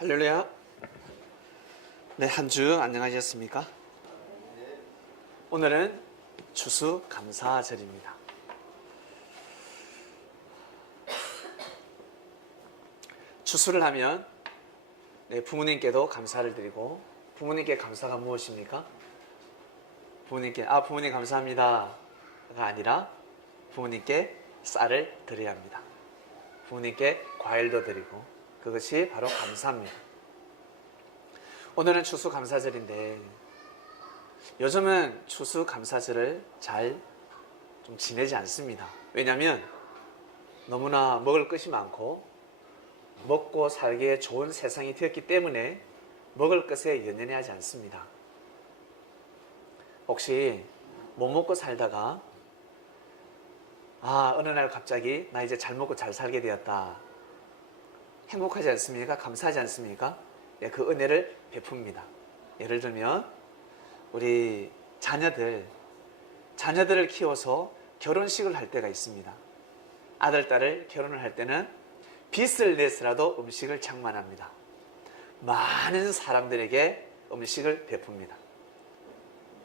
할렐루야. 네, 한 주 안녕하셨습니까? 오늘은 추수감사절입니다. 추수를 하면 부모님께도 감사를 드리고, 부모님께 감사가 무엇입니까? 부모님 감사합니다가 아니라 부모님께 쌀을 드려야 합니다. 부모님께 과일도 드리고, 그것이 바로 감사입니다. 오늘은 추수감사절인데 요즘은 추수감사절을 잘 좀 지내지 않습니다. 왜냐하면 너무나 먹을 것이 많고 먹고 살기에 좋은 세상이 되었기 때문에 먹을 것에 연연해 하지 않습니다. 혹시 못 먹고 살다가 어느 날 갑자기 나 이제 잘 먹고 잘 살게 되었다, 행복하지 않습니까? 감사하지 않습니까? 네, 그 은혜를 베풉니다. 예를 들면 우리 자녀들을 키워서 결혼식을 할 때가 있습니다. 아들, 딸을 결혼을 할 때는 빚을 내서라도 음식을 장만합니다. 많은 사람들에게 음식을 베풉니다.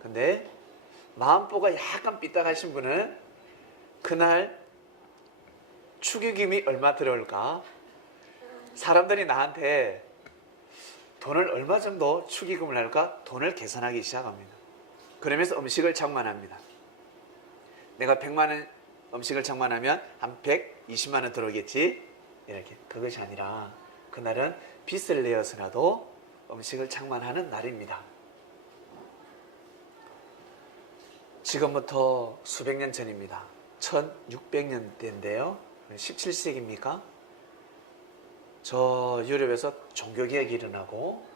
근데 마음보가 약간 삐딱하신 분은 그날 축의금이 얼마 들어올까? 사람들이 나한테 돈을 얼마 정도 축의금을 할까? 돈을 계산하기 시작합니다. 그러면서 음식을 장만합니다. 내가 100만 원 음식을 장만하면 한 120만 원 들어오겠지? 이렇게. 그것이 아니라 그날은 빚을 내어서라도 음식을 장만하는 날입니다. 지금부터 수백 년 전입니다. 1600년대인데요. 17세기입니까? 저 유럽에서 종교개혁이 일어나고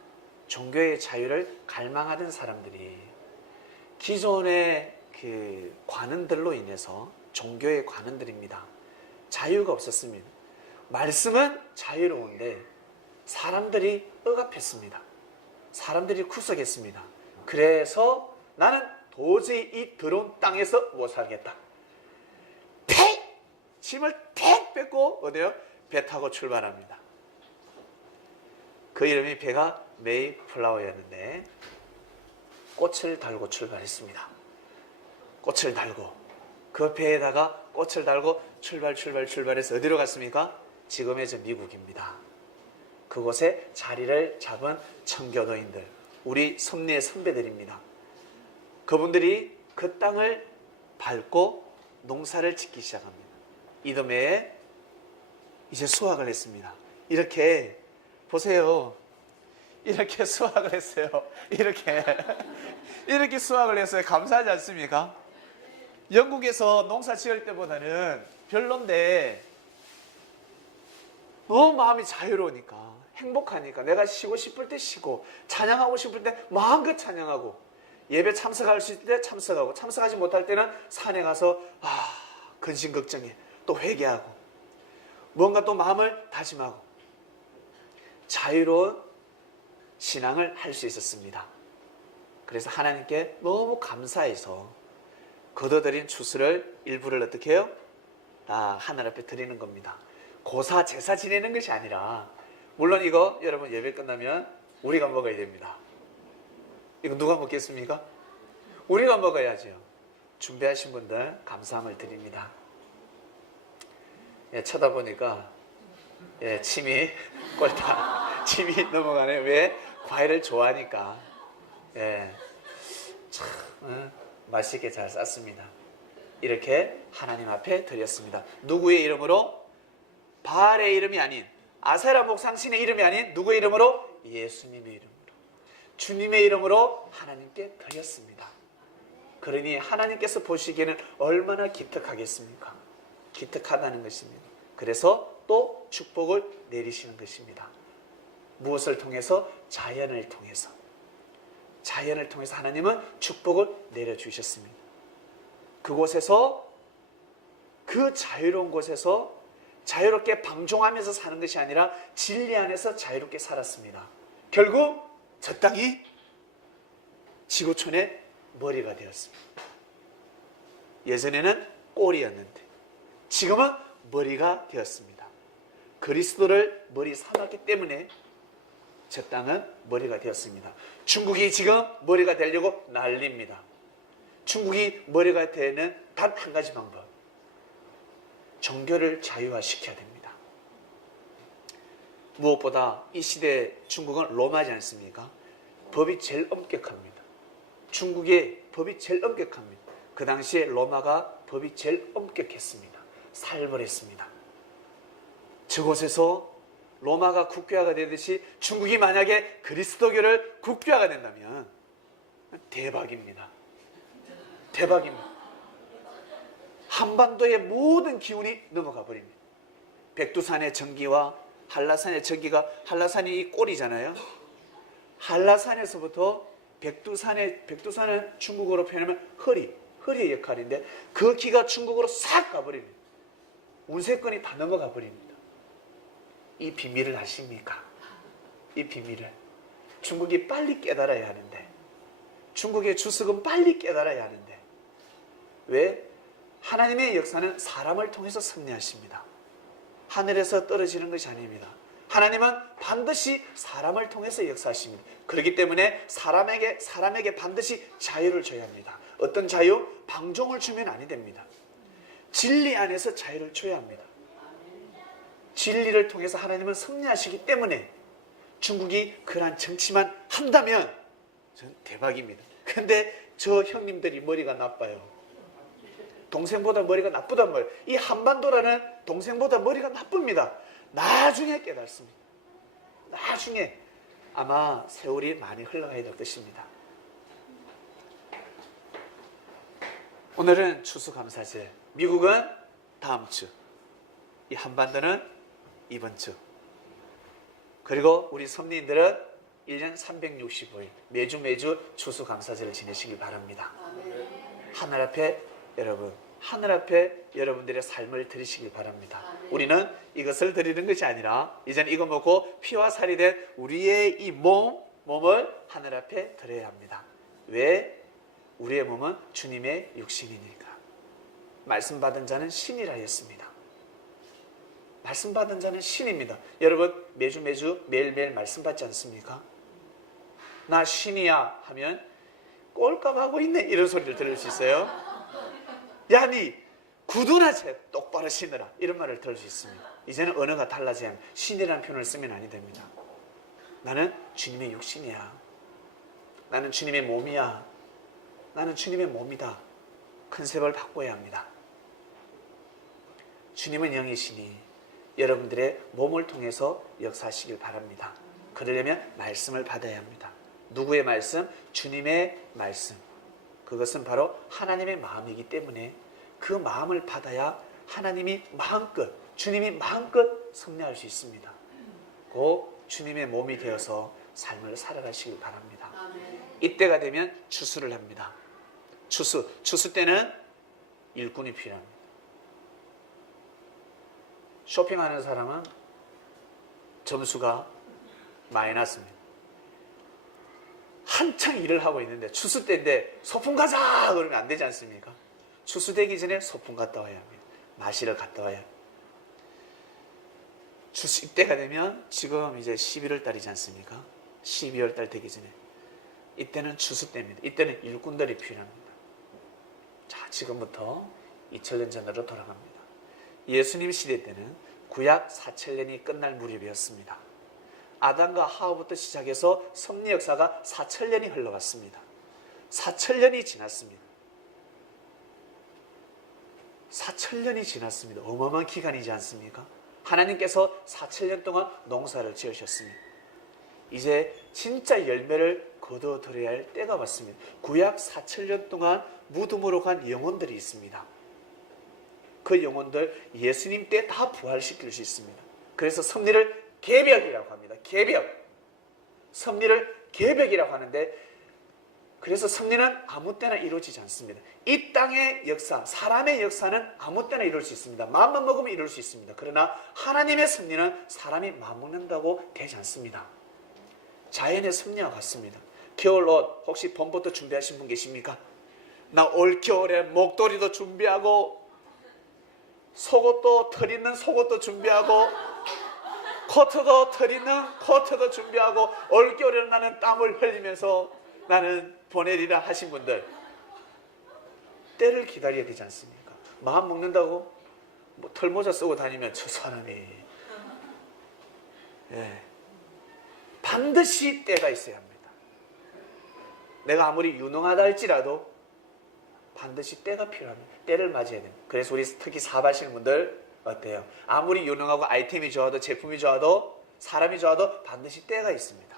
종교의 자유를 갈망하던 사람들이 기존의 그 관원들로 인해서, 종교의 관원들입니다, 자유가 없었습니다. 말씀은 자유로운데 사람들이 억압했습니다. 사람들이 구속했습니다. 그래서 나는 도저히 이 더러운 땅에서 못 살겠다. 짐을 팩 뺏고 어디요? 배 타고 출발합니다. 그 이름이 배가 메이플라워였는데 꽃을 달고 출발했습니다. 꽃을 달고 그 배에다가 꽃을 달고 출발해서 어디로 갔습니까? 지금의 저 미국입니다. 그곳에 자리를 잡은 청교도인들, 우리 섭리의 선배들입니다. 그분들이 그 땅을 밟고 농사를 짓기 시작합니다. 이듬해에 이제 수확을 했습니다. 이렇게 보세요. 이렇게 수확을 했어요. 이렇게 수확을 했어요. 감사하지 않습니까? 영국에서 농사 지을 때보다는 별론데 너무 마음이 자유로우니까, 행복하니까, 내가 쉬고 싶을 때 쉬고 찬양하고 싶을 때 마음껏 찬양하고, 예배 참석할 수 있을 때 참석하고, 참석하지 못할 때는 산에 가서 근심걱정해 또 회개하고 뭔가 또 마음을 다짐하고 자유로운 신앙을 할 수 있었습니다. 그래서 하나님께 너무 감사해서 거둬들인 추수를 일부를 어떻게 해요? 다 하늘 앞에 드리는 겁니다. 고사 제사 지내는 것이 아니라, 물론 이거 여러분 예배 끝나면 우리가 먹어야 됩니다. 이거 누가 먹겠습니까? 우리가 먹어야죠. 준비하신 분들 감사함을 드립니다. 쳐다보니까 침이 침이 넘어가네요. 왜? 과일을 좋아하니까. 참 맛있게 잘 쌌습니다. 이렇게 하나님 앞에 드렸습니다. 누구의 이름으로? 바알의 이름이 아닌, 아세라 목상신의 이름이 아닌 누구의 이름으로? 예수님의 이름으로, 주님의 이름으로 하나님께 드렸습니다. 그러니 하나님께서 보시기에는 얼마나 기특하겠습니까? 기특하다는 것입니다. 그래서 또 축복을 내리시는 것입니다. 무엇을 통해서? 자연을 통해서. 자연을 통해서 하나님은 축복을 내려주셨습니다. 그곳에서, 그 자유로운 곳에서 자유롭게 방종하면서 사는 것이 아니라 진리 안에서 자유롭게 살았습니다. 결국 저 땅이 지구촌의 머리가 되었습니다. 예전에는 꼬리였는데 지금은 머리가 되었습니다. 그리스도를 머리 삼았기 때문에 저 땅은 머리가 되었습니다. 중국이 지금 머리가 되려고 난립니다. 중국이 머리가 되는 단 한 가지 방법. 종교를 자유화시켜야 됩니다. 무엇보다 이 시대 중국은 로마지 않습니까? 법이 제일 엄격합니다. 중국의 법이 제일 엄격합니다. 그 당시에 로마가 법이 제일 엄격했습니다. 살벌했습니다. 저곳에서 로마가 국교화가 되듯이 중국이 만약에 그리스도교를 국교화가 된다면 대박입니다. 대박입니다. 한반도의 모든 기운이 넘어가 버립니다. 백두산의 전기와 한라산의 전기가, 한라산이 이 꼬리잖아요. 한라산에서부터 백두산은 중국어로 표현하면 허리의 역할인데 그 기가 중국으로 싹 가버립니다. 운세권이 다 넘어가 버립니다. 이 비밀을 아십니까? 이 비밀을 중국이 빨리 깨달아야 하는데, 중국의 주석은 빨리 깨달아야 하는데, 왜? 하나님의 역사는 사람을 통해서 섭리하십니다. 하늘에서 떨어지는 것이 아닙니다. 하나님은 반드시 사람을 통해서 역사하십니다. 그렇기 때문에 사람에게 반드시 자유를 줘야 합니다. 어떤 자유? 방종을 주면 아니 됩니다. 진리 안에서 자유를 줘야 합니다. 진리를 통해서 하나님은 섭리하시기 때문에 중국이 그러한 정치만 한다면 저는 대박입니다. 근데 저 형님들이 머리가 나빠요. 동생보다 머리가 나쁘단 말이에요. 이 한반도라는 동생보다 머리가 나쁩니다. 나중에 깨닫습니다. 나중에 아마 세월이 많이 흘러가야 될 것입니다. 오늘은 추수감사절. 미국은 다음 주, 이 한반도는 이번 주. 그리고 우리 섭리인들은 1년 365일 매주 추수감사절을 지내시길 바랍니다. 하늘 앞에 여러분들의 삶을 드리시길 바랍니다. 우리는 이것을 드리는 것이 아니라 이제는 이거 먹고 피와 살이 된 우리의 이 몸을 하늘 앞에 드려야 합니다. 왜? 우리의 몸은 주님의 육신이니까. 말씀 받은 자는 신이라 했습니다. 말씀 받은 자는 신입니다. 여러분 매주 매일매일 말씀 받지 않습니까? 나 신이야 하면 꼴값 하고 있네 이런 소리를 들을 수 있어요. 야, 니 구두나 똑바로 신으라 이런 말을 들을 수 있습니다. 이제는 언어가 달라져야 합니다. 신이라는 표현을 쓰면 아니 됩니다. 나는 주님의 육신이야. 나는 주님의 몸이야. 나는 주님의 몸이다. 컨셉을 바꿔야 합니다. 주님은 영이시니 여러분들의 몸을 통해서 역사하시길 바랍니다. 그러려면 말씀을 받아야 합니다. 누구의 말씀? 주님의 말씀. 그것은 바로 하나님의 마음이기 때문에 그 마음을 받아야 하나님이 마음껏, 주님이 마음껏 섭리할 수 있습니다. 그 주님의 몸이 되어서 삶을 살아가시길 바랍니다. 이때가 되면 추수를 합니다. 추수 때는 일꾼이 필요합니다. 쇼핑하는 사람은 점수가 마이너스입니다. 한창 일을 하고 있는데 추수 때인데 소풍 가자 그러면 안 되지 않습니까? 추수 되기 전에 소풍 갔다 와야 합니다. 마시러 갔다 와야 합니다. 추수 이때가 되면 지금 이제 11월 달이지 않습니까? 12월 달 되기 전에 이때는 추수 때입니다. 이때는 일꾼들이 필요합니다. 자, 지금부터 2000년 전으로 돌아갑니다. 예수님 시대 때는 구약 4000년이 끝날 무렵이었습니다. 아담과 하와부터 시작해서 섭리 역사가 4000년이 흘러갔습니다. 4000년이 지났습니다. 4000년이 지났습니다. 어마어마한 기간이지 않습니까? 하나님께서 4000년 동안 농사를 지으셨습니다. 이제 진짜 열매를 거둬들여야 할 때가 왔습니다. 구약 4000년 동안 무덤으로 간 영혼들이 있습니다. 그 영혼들 예수님 때 다 부활시킬 수 있습니다. 그래서 섭리를 개벽이라고 합니다. 개벽. 섭리를 개벽이라고 하는데, 그래서 섭리는 아무 때나 이루어지지 않습니다. 이 땅의 역사, 사람의 역사는 아무 때나 이룰 수 있습니다. 마음만 먹으면 이룰 수 있습니다. 그러나 하나님의 섭리는 사람이 마음 먹는다고 되지 않습니다. 자연의 섭리와 같습니다. 겨울옷 혹시 봄부터 준비하신 분 계십니까? 나 올겨울에 목도리도 준비하고 속옷도, 털 있는 속옷도 준비하고 코트도 트리는 코트도 준비하고 올겨울에 나는 땀을 흘리면서 나는 보내리라 하신 분들, 때를 기다려야 되지 않습니까? 마음 먹는다고 뭐 털모자 쓰고 다니면 저 사람이, 예, 반드시 때가 있어야 합니다. 내가 아무리 유능하다 할지라도 반드시 때가 필요합니다. 때를 맞이해야 됩니다. 그래서 우리 특히 사업하시는 분들 어때요? 아무리 유능하고 아이템이 좋아도 제품이 좋아도 사람이 좋아도 반드시 때가 있습니다.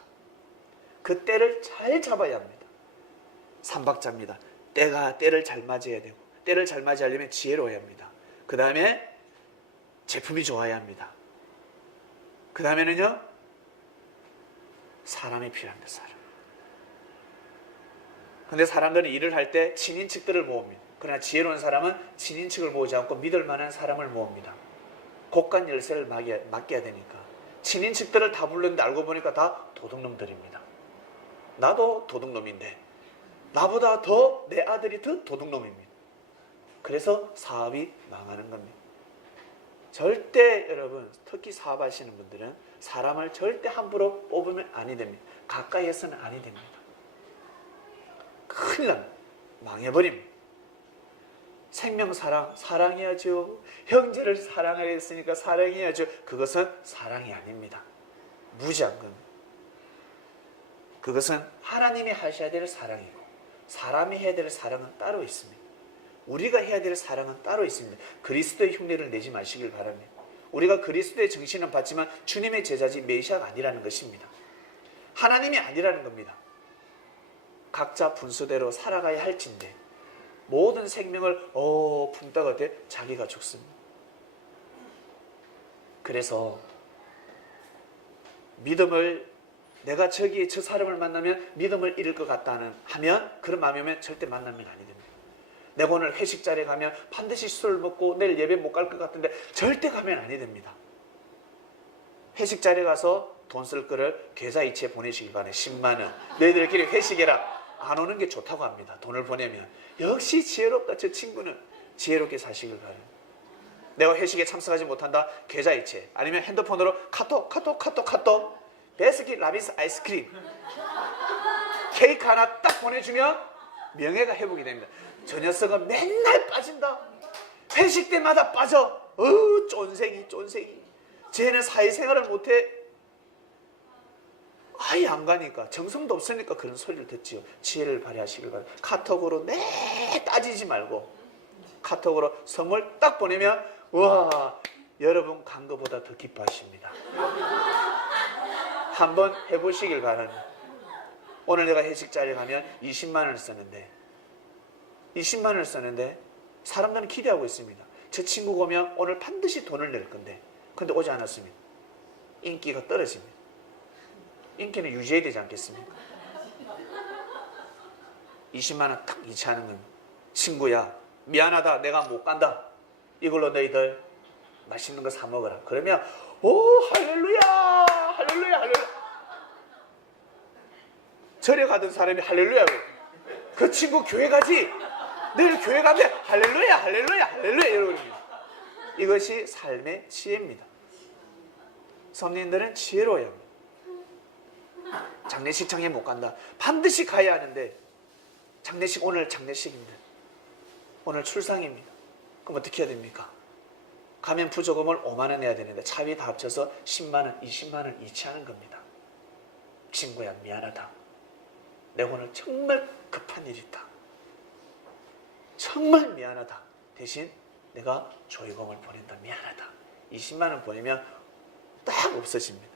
그 때를 잘 잡아야 합니다. 삼박자입니다. 때를 잘 맞이해야 되고, 때를 잘 맞이하려면 지혜로워야 합니다. 그 다음에 제품이 좋아야 합니다. 그 다음에는요, 사람이 필요합니다. 사람. 근데 사람들은 일을 할 때 친인척들을 모읍니다. 그러나 지혜로운 사람은 친인척을 모으지 않고 믿을 만한 사람을 모읍니다. 곳간 열쇠를 맡겨야 되니까. 친인척들을 다 불렀는데 알고 보니까 다 도둑놈들입니다. 나도 도둑놈인데 나보다 더 내 아들이 더 도둑놈입니다. 그래서 사업이 망하는 겁니다. 절대 여러분, 특히 사업하시는 분들은 사람을 절대 함부로 뽑으면 아니 됩니다. 가까이에서는 아니 됩니다. 큰일 납니다. 망해버립니다. 생명 사랑해야죠. 형제를 사랑하려 했으니까 사랑해야죠. 그것은 사랑이 아닙니다. 무지한 겁니다. 그것은 하나님이 하셔야 될 사랑이고, 사람이 해야 될 사랑은 따로 있습니다. 우리가 해야 될 사랑은 따로 있습니다. 그리스도의 흉내를 내지 마시길 바랍니다. 우리가 그리스도의 정신은 받지만 주님의 제자지 메시아가 아니라는 것입니다. 하나님이 아니라는 겁니다. 각자 분수대로 살아가야 할진데 모든 생명을 품다가 돼 자기가 죽습니다. 그래서 믿음을, 내가 저 사람을 만나면 믿음을 잃을 것 같다는 하면, 그런 마음이면 절대 만나면 아니 됩니다. 내가 오늘 회식 자리에 가면 반드시 술 먹고 내일 예배 못 갈 것 같은데 절대 가면 아니 됩니다. 회식 자리에 가서 돈 쓸 거를 계좌이체에 보내시길 바랍니다. 10만 원. 너희들끼리 회식해라. 안 오는 게 좋다고 합니다. 돈을 보내면. 역시 지혜롭다. 저 친구는 지혜롭게 사시길 바랍니다. 내가 회식에 참석하지 못한다. 계좌이체. 아니면 핸드폰으로 카톡. 베스킨 라빈스 아이스크림 케이크 하나 딱 보내주면 명예가 회복이 됩니다. 저 녀석은 맨날 빠진다. 회식 때마다 빠져. 쫀생이. 쟤는 사회생활을 못해. 아예 안 가니까, 정성도 없으니까 그런 소리를 듣지요. 지혜를 발휘하시길 바랍니다. 카톡으로 따지지 말고 카톡으로 선물 딱 보내면 와, 여러분 간 것보다 더 기뻐하십니다. 한번 해보시길 바랍니다. 오늘 내가 회식 자리에 가면 20만 원을 썼는데 사람들은 기대하고 있습니다. 저 친구가 오면 오늘 반드시 돈을 낼 건데, 근데 오지 않았습니다. 인기가 떨어집니다. 인기는 유지해야 되지 않겠습니까? 20만 원 딱 이체하는 겁니다. 친구야, 미안하다. 내가 못 간다. 이걸로 너희들 맛있는 거 사 먹어라. 그러면 오, 할렐루야. 절에 가던 사람이 할렐루야. 그 친구 교회 가지. 내일 교회 가면 할렐루야 이러고 있습니다. 이것이 삶의 지혜입니다. 성도님들은 지혜로워야 합니다. 장례식장에 못 간다. 반드시 가야 하는데, 오늘 장례식인데, 오늘 출상입니다. 그럼 어떻게 해야 됩니까? 가면 부조금을 5만 원 내야 되는데 차비 다 합쳐서 10만 원, 20만 원 이체하는 겁니다. 친구야, 미안하다. 내가 오늘 정말 급한 일이 있다. 정말 미안하다. 대신 내가 조의금을 보낸다. 미안하다. 20만 원 보내면 딱 없어집니다.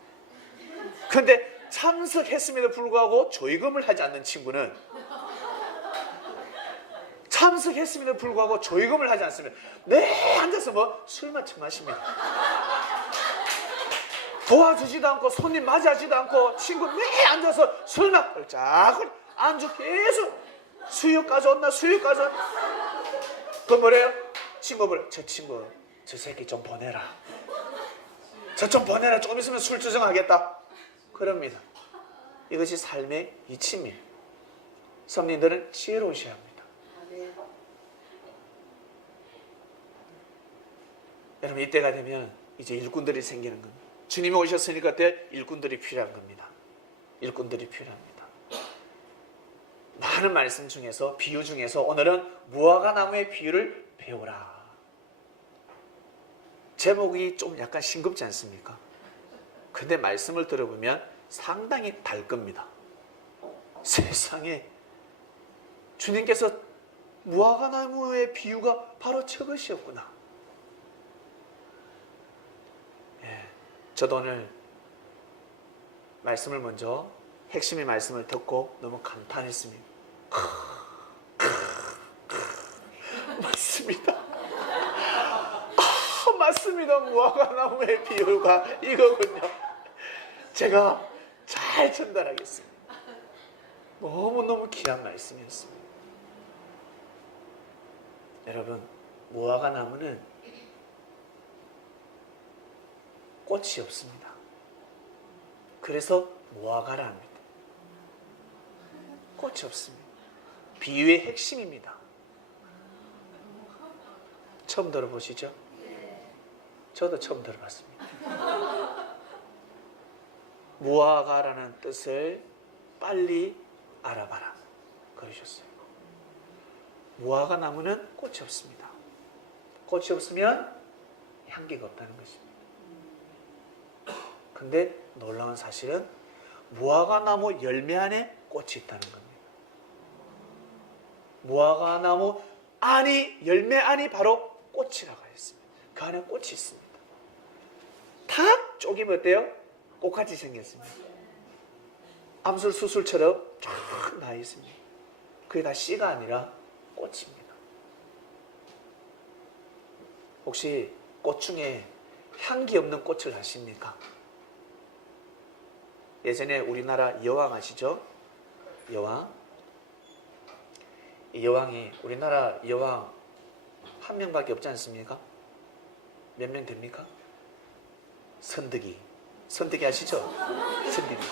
그런데 참석했음에도 불구하고 조의금을 하지 않는 친구는, 참석했음에도 불구하고 조의금을 하지 않습니다. 앉아서 술 마십니다. 도와주지도 않고 손님 맞이하지도 않고 친구 앉아서 술만 홀짝홀 안주 계속 수육까지 온나. 그럼 뭐래요? 저 새끼 좀 보내라. 조금 있으면 술 주정하겠다. 그럽니다. 이것이 삶의 이치입니다. 성도님들은 지혜로우셔야 합니다. 여러분, 이때가 되면 이제 일꾼들이 생기는 겁니다. 주님이 오셨으니까 그때 일꾼들이 필요한 겁니다. 일꾼들이 필요합니다. 많은 말씀 중에서, 비유 중에서 오늘은 무화과 나무의 비유를 배우라. 제목이 좀 약간 싱겁지 않습니까? 근데 말씀을 들어보면 상당히 달 겁니다. 세상에, 주님께서 무화과 나무의 비유가 바로 저것이었구나. 저도 오늘 말씀을 먼저 핵심의 말씀을 듣고 너무 감탄했습니다. 맞습니다. 맞습니다. 무화과 나무의 비유가 이거군요. 제가 잘 전달하겠습니다. 너무너무 귀한 말씀이었습니다. 여러분, 무화과 나무는 꽃이 없습니다. 그래서 무화과라 합니다. 꽃이 없습니다. 비유의 핵심입니다. 처음 들어보시죠? 저도 처음 들어봤습니다. 무화과라는 뜻을 빨리 알아봐라 그러셨어요. 무화과 나무는 꽃이 없습니다. 꽃이 없으면 향기가 없다는 것입니다. 근데 놀라운 사실은 무화과 나무 열매 안에 꽃이 있다는 겁니다. 무화과 나무 안이, 열매 안이 바로 꽃이라고 했습니다. 그 안에 꽃이 있습니다. 탁 쪼개면 어때요? 꽃같이 생겼습니다. 암술 수술처럼 쫙 나 있습니다. 그게 다 씨가 아니라 꽃입니다. 혹시 꽃 중에 향기 없는 꽃을 아십니까? 예전에 우리나라 여왕 아시죠? 여왕. 이 여왕이, 우리나라 여왕 한 명밖에 없지 않습니까? 몇 명 됩니까? 선덕이. 선덕이 아시죠? 선덕이.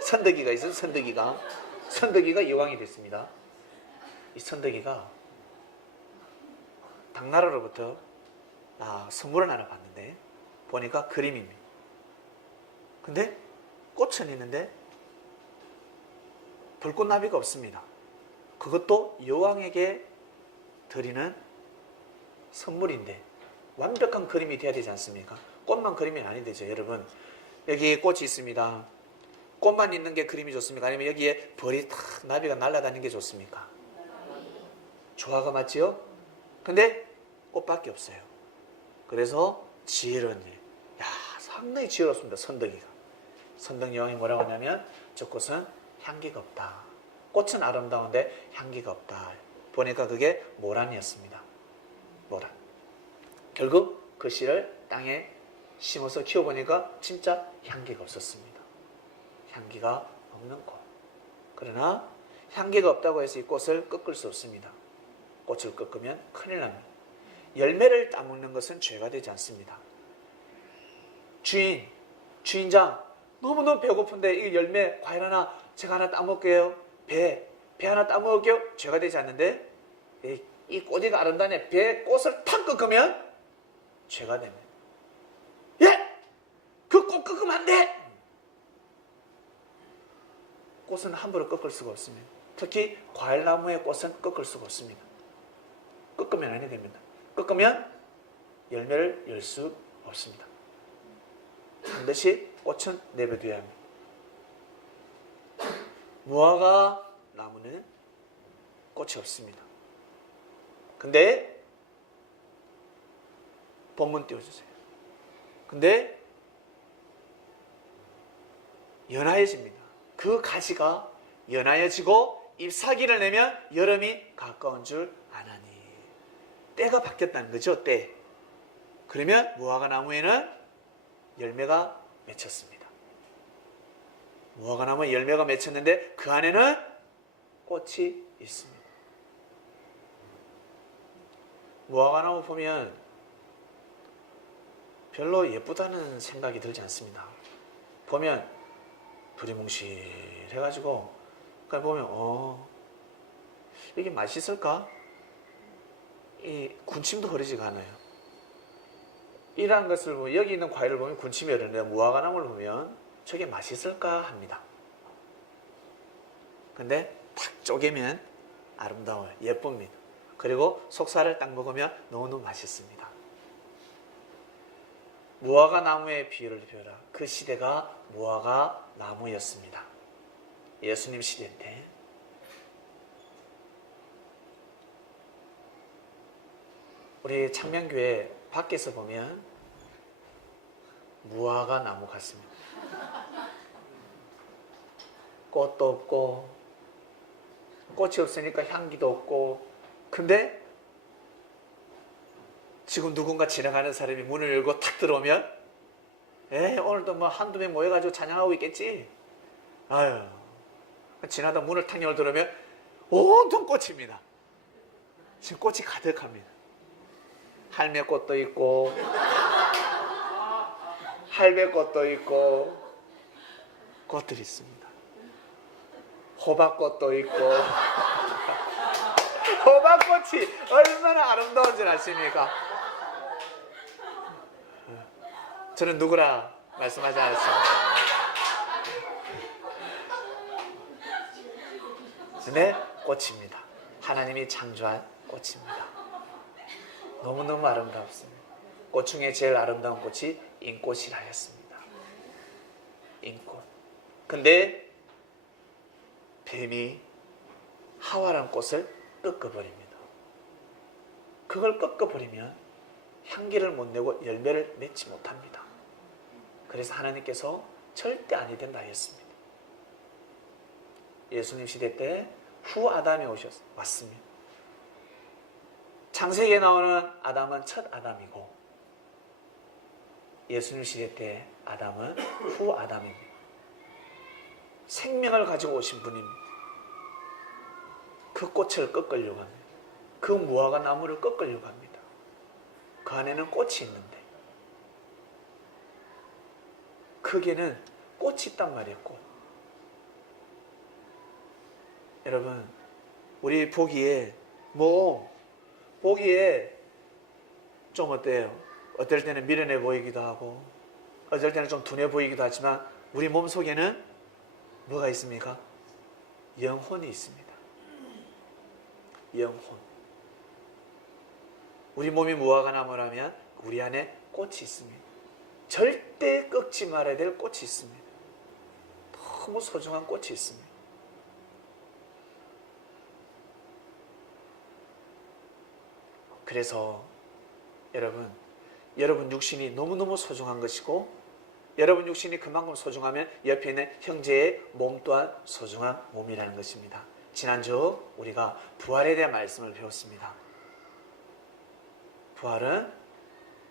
선덕이가 있어요. 선덕이가. 선덕이가 여왕이 됐습니다. 이 선덕이가 당나라로부터 선물을 하나 받는데 보니까 그림입니다. 근데 꽃은 있는데 불꽃나비가 없습니다. 그것도 여왕에게 드리는 선물인데 완벽한 그림이 돼야 되지 않습니까? 꽃만 그리면 아니 되죠. 여러분, 여기 꽃이 있습니다. 꽃만 있는 게 그림이 좋습니까? 아니면 여기에 벌이 탁 나비가 날아다니는 게 좋습니까? 조화가 맞지요? 근데 꽃밖에 없어요. 그래서 지혜로운 일. 상당히 지혜롭습니다. 선덕이가. 선덕 여왕이 뭐라고 하냐면 저 꽃은 향기가 없다. 꽃은 아름다운데 향기가 없다. 보니까 그게 모란이었습니다. 모란. 결국 그 씨를 땅에 심어서 키워보니까 진짜 향기가 없었습니다. 향기가 없는 꽃. 그러나 향기가 없다고 해서 이 꽃을 꺾을 수 없습니다. 꽃을 꺾으면 큰일 납니다. 열매를 따먹는 것은 죄가 되지 않습니다. 주인장, 너무너무 배고픈데 이 열매, 과일 하나, 제가 하나 따먹을게요. 배 하나 따먹을게요. 죄가 되지 않는데, 이 꼬리가 아름다네. 배에 꽃을 탁 꺾으면 죄가 됩니다. 예! 그 꽃 꺾으면 안 돼! 꽃은 함부로 꺾을 수가 없습니다. 특히 과일나무의 꽃은 꺾을 수가 없습니다. 꺾으면 안 됩니다. 꺾으면 열매를 열 수 없습니다. 반드시 꽃은 내버려둬야 합니다. 무화과 나무는 꽃이 없습니다. 근데 본문 띄워주세요. 근데 연하여집니다. 그 가지가 연하여지고 잎사귀를 내면 여름이 가까운 줄 아나니. 때가 바뀌었다는 거죠. 때. 그러면 무화과 나무에는 열매가 맺혔습니다. 무화과 나무에 열매가 맺혔는데 그 안에는 꽃이 있습니다. 무화과 나무 보면 별로 예쁘다는 생각이 들지 않습니다. 보면 두리뭉실해가지고 보면 이게 맛있을까? 이 군침도 흐르지가 않아요. 이러한 것을 보면 여기 있는 과일을 보면 군침이 흐르는데 무화과나무를 보면 저게 맛있을까 합니다. 근데 탁 쪼개면 아름다워요. 예쁩니다. 그리고 속살을 딱 먹으면 너무너무 맛있습니다. 무화과 나무의 비유를 배워라. 그 시대가 무화과 나무였습니다. 예수님 시대 때. 우리 창명교회 밖에서 보면 무화과 나무 같습니다. 꽃도 없고 꽃이 없으니까 향기도 없고, 근데 지금 누군가 지나가는 사람이 문을 열고 탁 들어오면 오늘도 뭐 한두 명 모여가지고 찬양하고 있겠지. 아유, 지나다 문을 탁 열고 들어오면 온통 꽃입니다. 지금 꽃이 가득합니다. 할매꽃도 있고 할배꽃도 있고 꽃들이 있습니다. 호박꽃도 있고 호박꽃이 얼마나 아름다운 줄 아십니까? 저는 누구라 말씀하지 않았습니다. 네, 꽃입니다. 하나님이 창조한 꽃입니다. 너무너무 아름답습니다. 꽃 중에 제일 아름다운 꽃이 인꽃이라 했습니다. 인꽃. 근데 뱀이 하와라는 꽃을 꺾어버립니다. 그걸 꺾어버리면 향기를 못 내고 열매를 맺지 못합니다. 그래서 하나님께서 절대 아니 된다 했습니다. 예수님 시대 때 후 아담이 왔습니다. 창세기에 나오는 아담은 첫 아담이고 예수님 시대 때 아담은 후 아담입니다. 생명을 가지고 오신 분입니다. 그 꽃을 꺾으려고 합니다. 그 무화과 나무를 꺾으려고 합니다. 그 안에는 꽃이 있는데 크게는 꽃이 있단 말이에요. 꽃. 여러분, 우리 보기에 좀 어때요? 어떨 때는 미련해 보이기도 하고 어떨 때는 좀 둔해 보이기도 하지만 우리 몸속에는 뭐가 있습니까? 영혼이 있습니다. 영혼. 우리 몸이 무화과 나무라면 우리 안에 꽃이 있습니다. 절대 꺾지 말아야 될 꽃이 있습니다. 너무 소중한 꽃이 있습니다. 그래서 여러분 육신이 너무너무 소중한 것이고 여러분 육신이 그만큼 소중하면 옆에 있는 형제의 몸 또한 소중한 몸이라는 것입니다. 지난주 우리가 부활에 대한 말씀을 배웠습니다. 부활은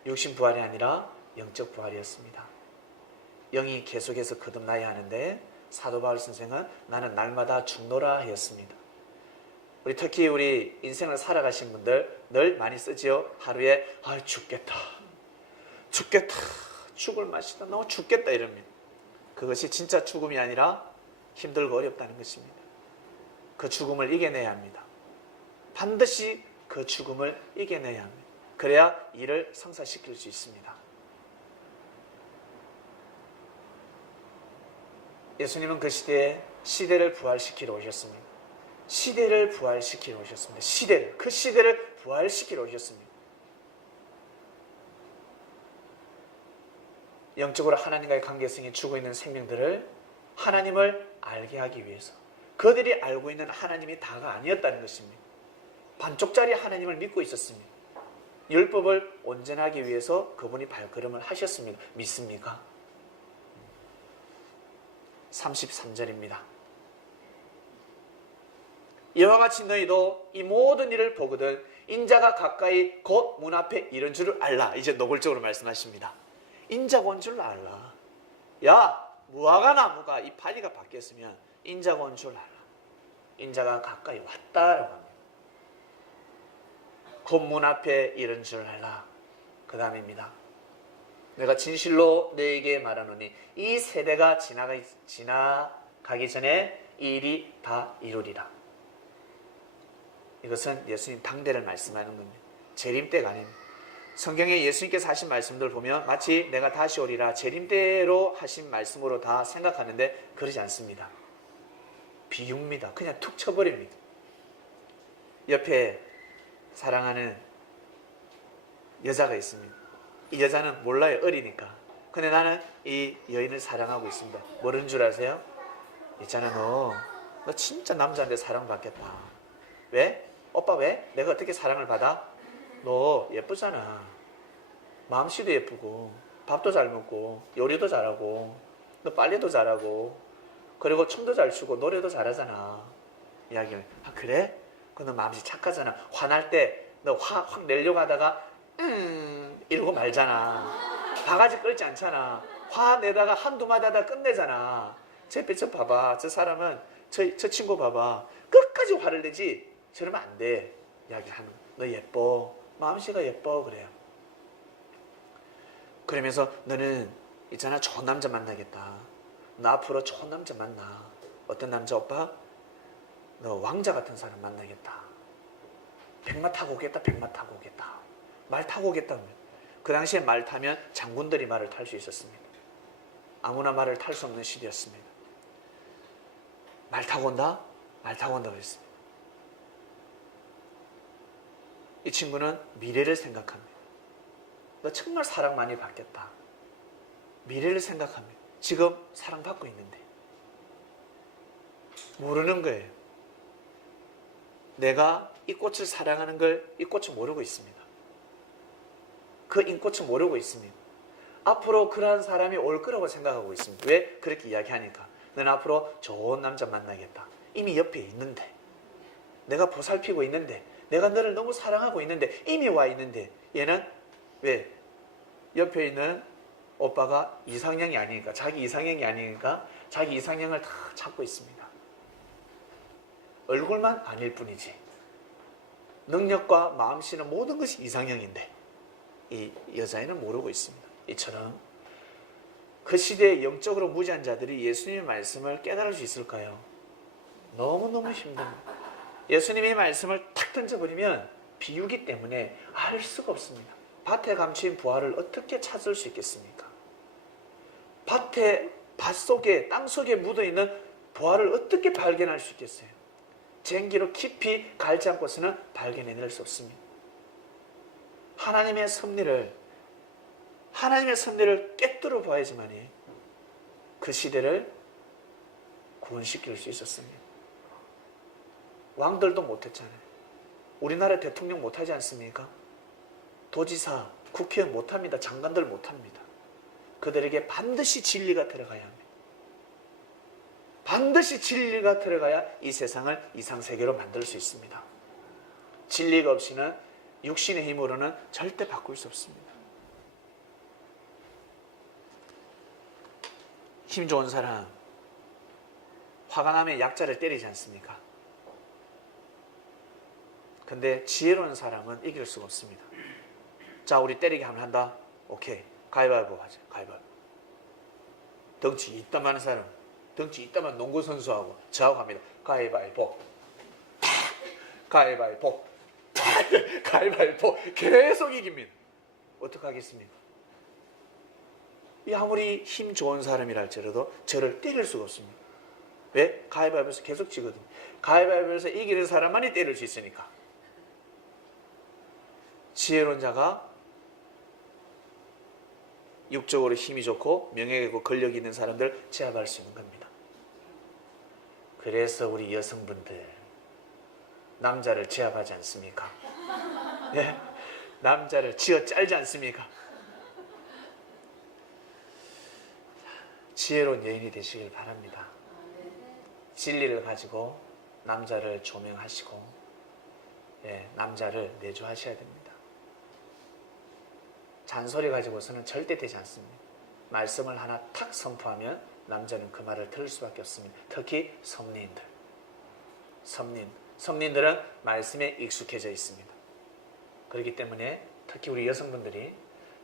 육신 부활이 아니라 영적 부활이었습니다. 영이 계속해서 거듭나야 하는데 사도 바울 선생은 나는 날마다 죽노라 하였습니다. 특히 우리 인생을 살아가신 분들 늘 많이 쓰지요. 하루에 죽겠다. 죽을 맛이다. 너무 죽겠다 이럽니다. 그것이 진짜 죽음이 아니라 힘들고 어렵다는 것입니다. 그 죽음을 이겨내야 합니다. 반드시 그 죽음을 이겨내야 합니다. 그래야 일을 성사시킬 수 있습니다. 예수님은 그 시대를 부활시키러 오셨습니다. 시대를 부활시키러 오셨습니다. 그 시대를 부활시키러 오셨습니다. 영적으로 하나님과의 관계성이 죽어 있는 생명들을 하나님을 알게 하기 위해서 그들이 알고 있는 하나님이 다가 아니었다는 것입니다. 반쪽짜리 하나님을 믿고 있었습니다. 율법을 온전하기 위해서 그분이 발걸음을 하셨습니다. 믿습니까? 33절입니다. 이와 같이 너희도 이 모든 일을 보거든 인자가 가까이 곧 문 앞에 이른 줄을 알라. 이제 노골적으로 말씀하십니다. 인자가 온 줄 알라. 야, 무화과 나무가 이 파리가 바뀌었으면 인자가 온 줄 알라. 인자가 가까이 왔다라고 합니다. 곧 문 앞에 이른 줄 알라. 그 다음입니다. 내가 진실로 너에게 말하노니 이 세대가 지나가기 전에 이 일이 다 이루리라. 이것은 예수님 당대를 말씀하는 겁니다. 재림 때가 아닙니다. 성경에 예수님께서 하신 말씀들 보면 마치 내가 다시 오리라 재림대로 하신 말씀으로 다 생각하는데 그러지 않습니다. 비유입니다. 그냥 툭 쳐버립니다. 옆에 사랑하는 여자가 있습니다. 이 여자는 몰라요. 어리니까. 근데 나는 이 여인을 사랑하고 있습니다. 모르는 줄 아세요? 있잖아, 너 진짜 남자한테 사랑받겠다. 왜? 오빠 왜? 내가 어떻게 사랑을 받아? 너 예쁘잖아. 마음씨도 예쁘고 밥도 잘 먹고 요리도 잘하고 너 빨래도 잘하고 그리고 춤도 잘 추고 노래도 잘하잖아. 이야기를. 아 그래? 너 마음씨 착하잖아. 화날 때 너 화 확 내려고 하다가 이러고 말잖아. 바가지 끌지 않잖아. 화 내다가 한두 마디 하다 끝내잖아. 저 봐봐. 저 사람은 저 친구 봐봐. 끝까지 화를 내지. 저러면 안 돼. 이야기하는. 너 예뻐. 마음씨가 예뻐. 그래요. 그러면서 너는 있잖아. 좋은 남자 만나겠다. 너 앞으로 좋은 남자 만나. 어떤 남자 오빠? 너 왕자 같은 사람 만나겠다. 백마 타고 오겠다. 백마 타고 오겠다. 말 타고 오겠다. 그 당시에 말 타면 장군들이 말을 탈 수 있었습니다. 아무나 말을 탈 수 없는 시대였습니다. 말 타고 온다? 말 타고 온다 그랬습니다. 이 친구는 미래를 생각합니다. 너 정말 사랑 많이 받겠다. 미래를 생각합니다. 지금 사랑받고 있는데 모르는 거예요. 내가 이 꽃을 사랑하는 걸 이 꽃은 모르고 있습니다. 그 인꽃은 모르고 있습니다. 앞으로 그러한 사람이 올 거라고 생각하고 있습니다. 왜? 그렇게 이야기하니까. 너는 앞으로 좋은 남자 만나겠다. 이미 옆에 있는데 내가 보살피고 있는데 내가 너를 너무 사랑하고 있는데 이미 와 있는데 얘는 왜? 옆에 있는 오빠가 이상형이 아니니까 자기 이상형이 아니니까 자기 이상형을 다 찾고 있습니다. 얼굴만 아닐 뿐이지 능력과 마음씨는 모든 것이 이상형인데 이 여자애는 모르고 있습니다. 이처럼 그 시대의 영적으로 무지한 자들이 예수님의 말씀을 깨달을 수 있을까요? 너무너무 힘듭니다. 예수님의 말씀을 탁 던져버리면 비유기 때문에 알 수가 없습니다. 밭에 감춘 부활을 어떻게 찾을 수 있겠습니까? 밭 속에 땅 속에 묻어있는 부활을 어떻게 발견할 수 있겠어요? 쟁기로 깊이 갈지 않고서는 발견해낼 수 없습니다. 하나님의 섭리를 깨뜨려 봐야지만이 그 시대를 구원시킬 수 있었습니다. 왕들도 못했잖아요. 우리나라 대통령 못하지 않습니까? 도지사, 국회의원 못합니다. 장관들 못합니다. 그들에게 반드시 진리가 들어가야 합니다. 반드시 진리가 들어가야 이 세상을 이상세계로 만들 수 있습니다. 진리가 없이는 육신의 힘으로는 절대 바꿀 수 없습니다. 힘 좋은 사람, 화가 나면 약자를 때리지 않습니까? 근데 지혜로운 사람은 이길 수가 없습니다. 자, 우리 때리게 하면 한다? 오케이. 가위바위보 하자. 가위바위보. 덩치 이따만 사람, 덩치 이따만 농구선수하고 저하고 합니다. 가위바위보. 가위바위보. 가위바위보. 계속 이깁니다. 어떡하겠습니까? 아무리 힘 좋은 사람이라 할지라도 저를 때릴 수가 없습니다. 왜? 가위바위보에서 계속 지거든요. 가위바위보에서 이기는 사람만이 때릴 수 있으니까. 지혜로운 자가 육적으로 힘이 좋고 명예가 있고 권력이 있는 사람들 제압할 수 있는 겁니다. 그래서 우리 여성분들 남자를 제압하지 않습니까? 예? 남자를 쥐어 짤지 않습니까? 지혜로운 여인이 되시길 바랍니다. 진리를 가지고 남자를 조명하시고 남자를 내조하셔야 됩니다. 잔소리 가지고서는 절대 되지 않습니다. 말씀을 하나 탁 선포하면 남자는 그 말을 들을 수밖에 없습니다. 특히 섭리인들은 말씀에 익숙해져 있습니다. 그렇기 때문에 특히 우리 여성분들이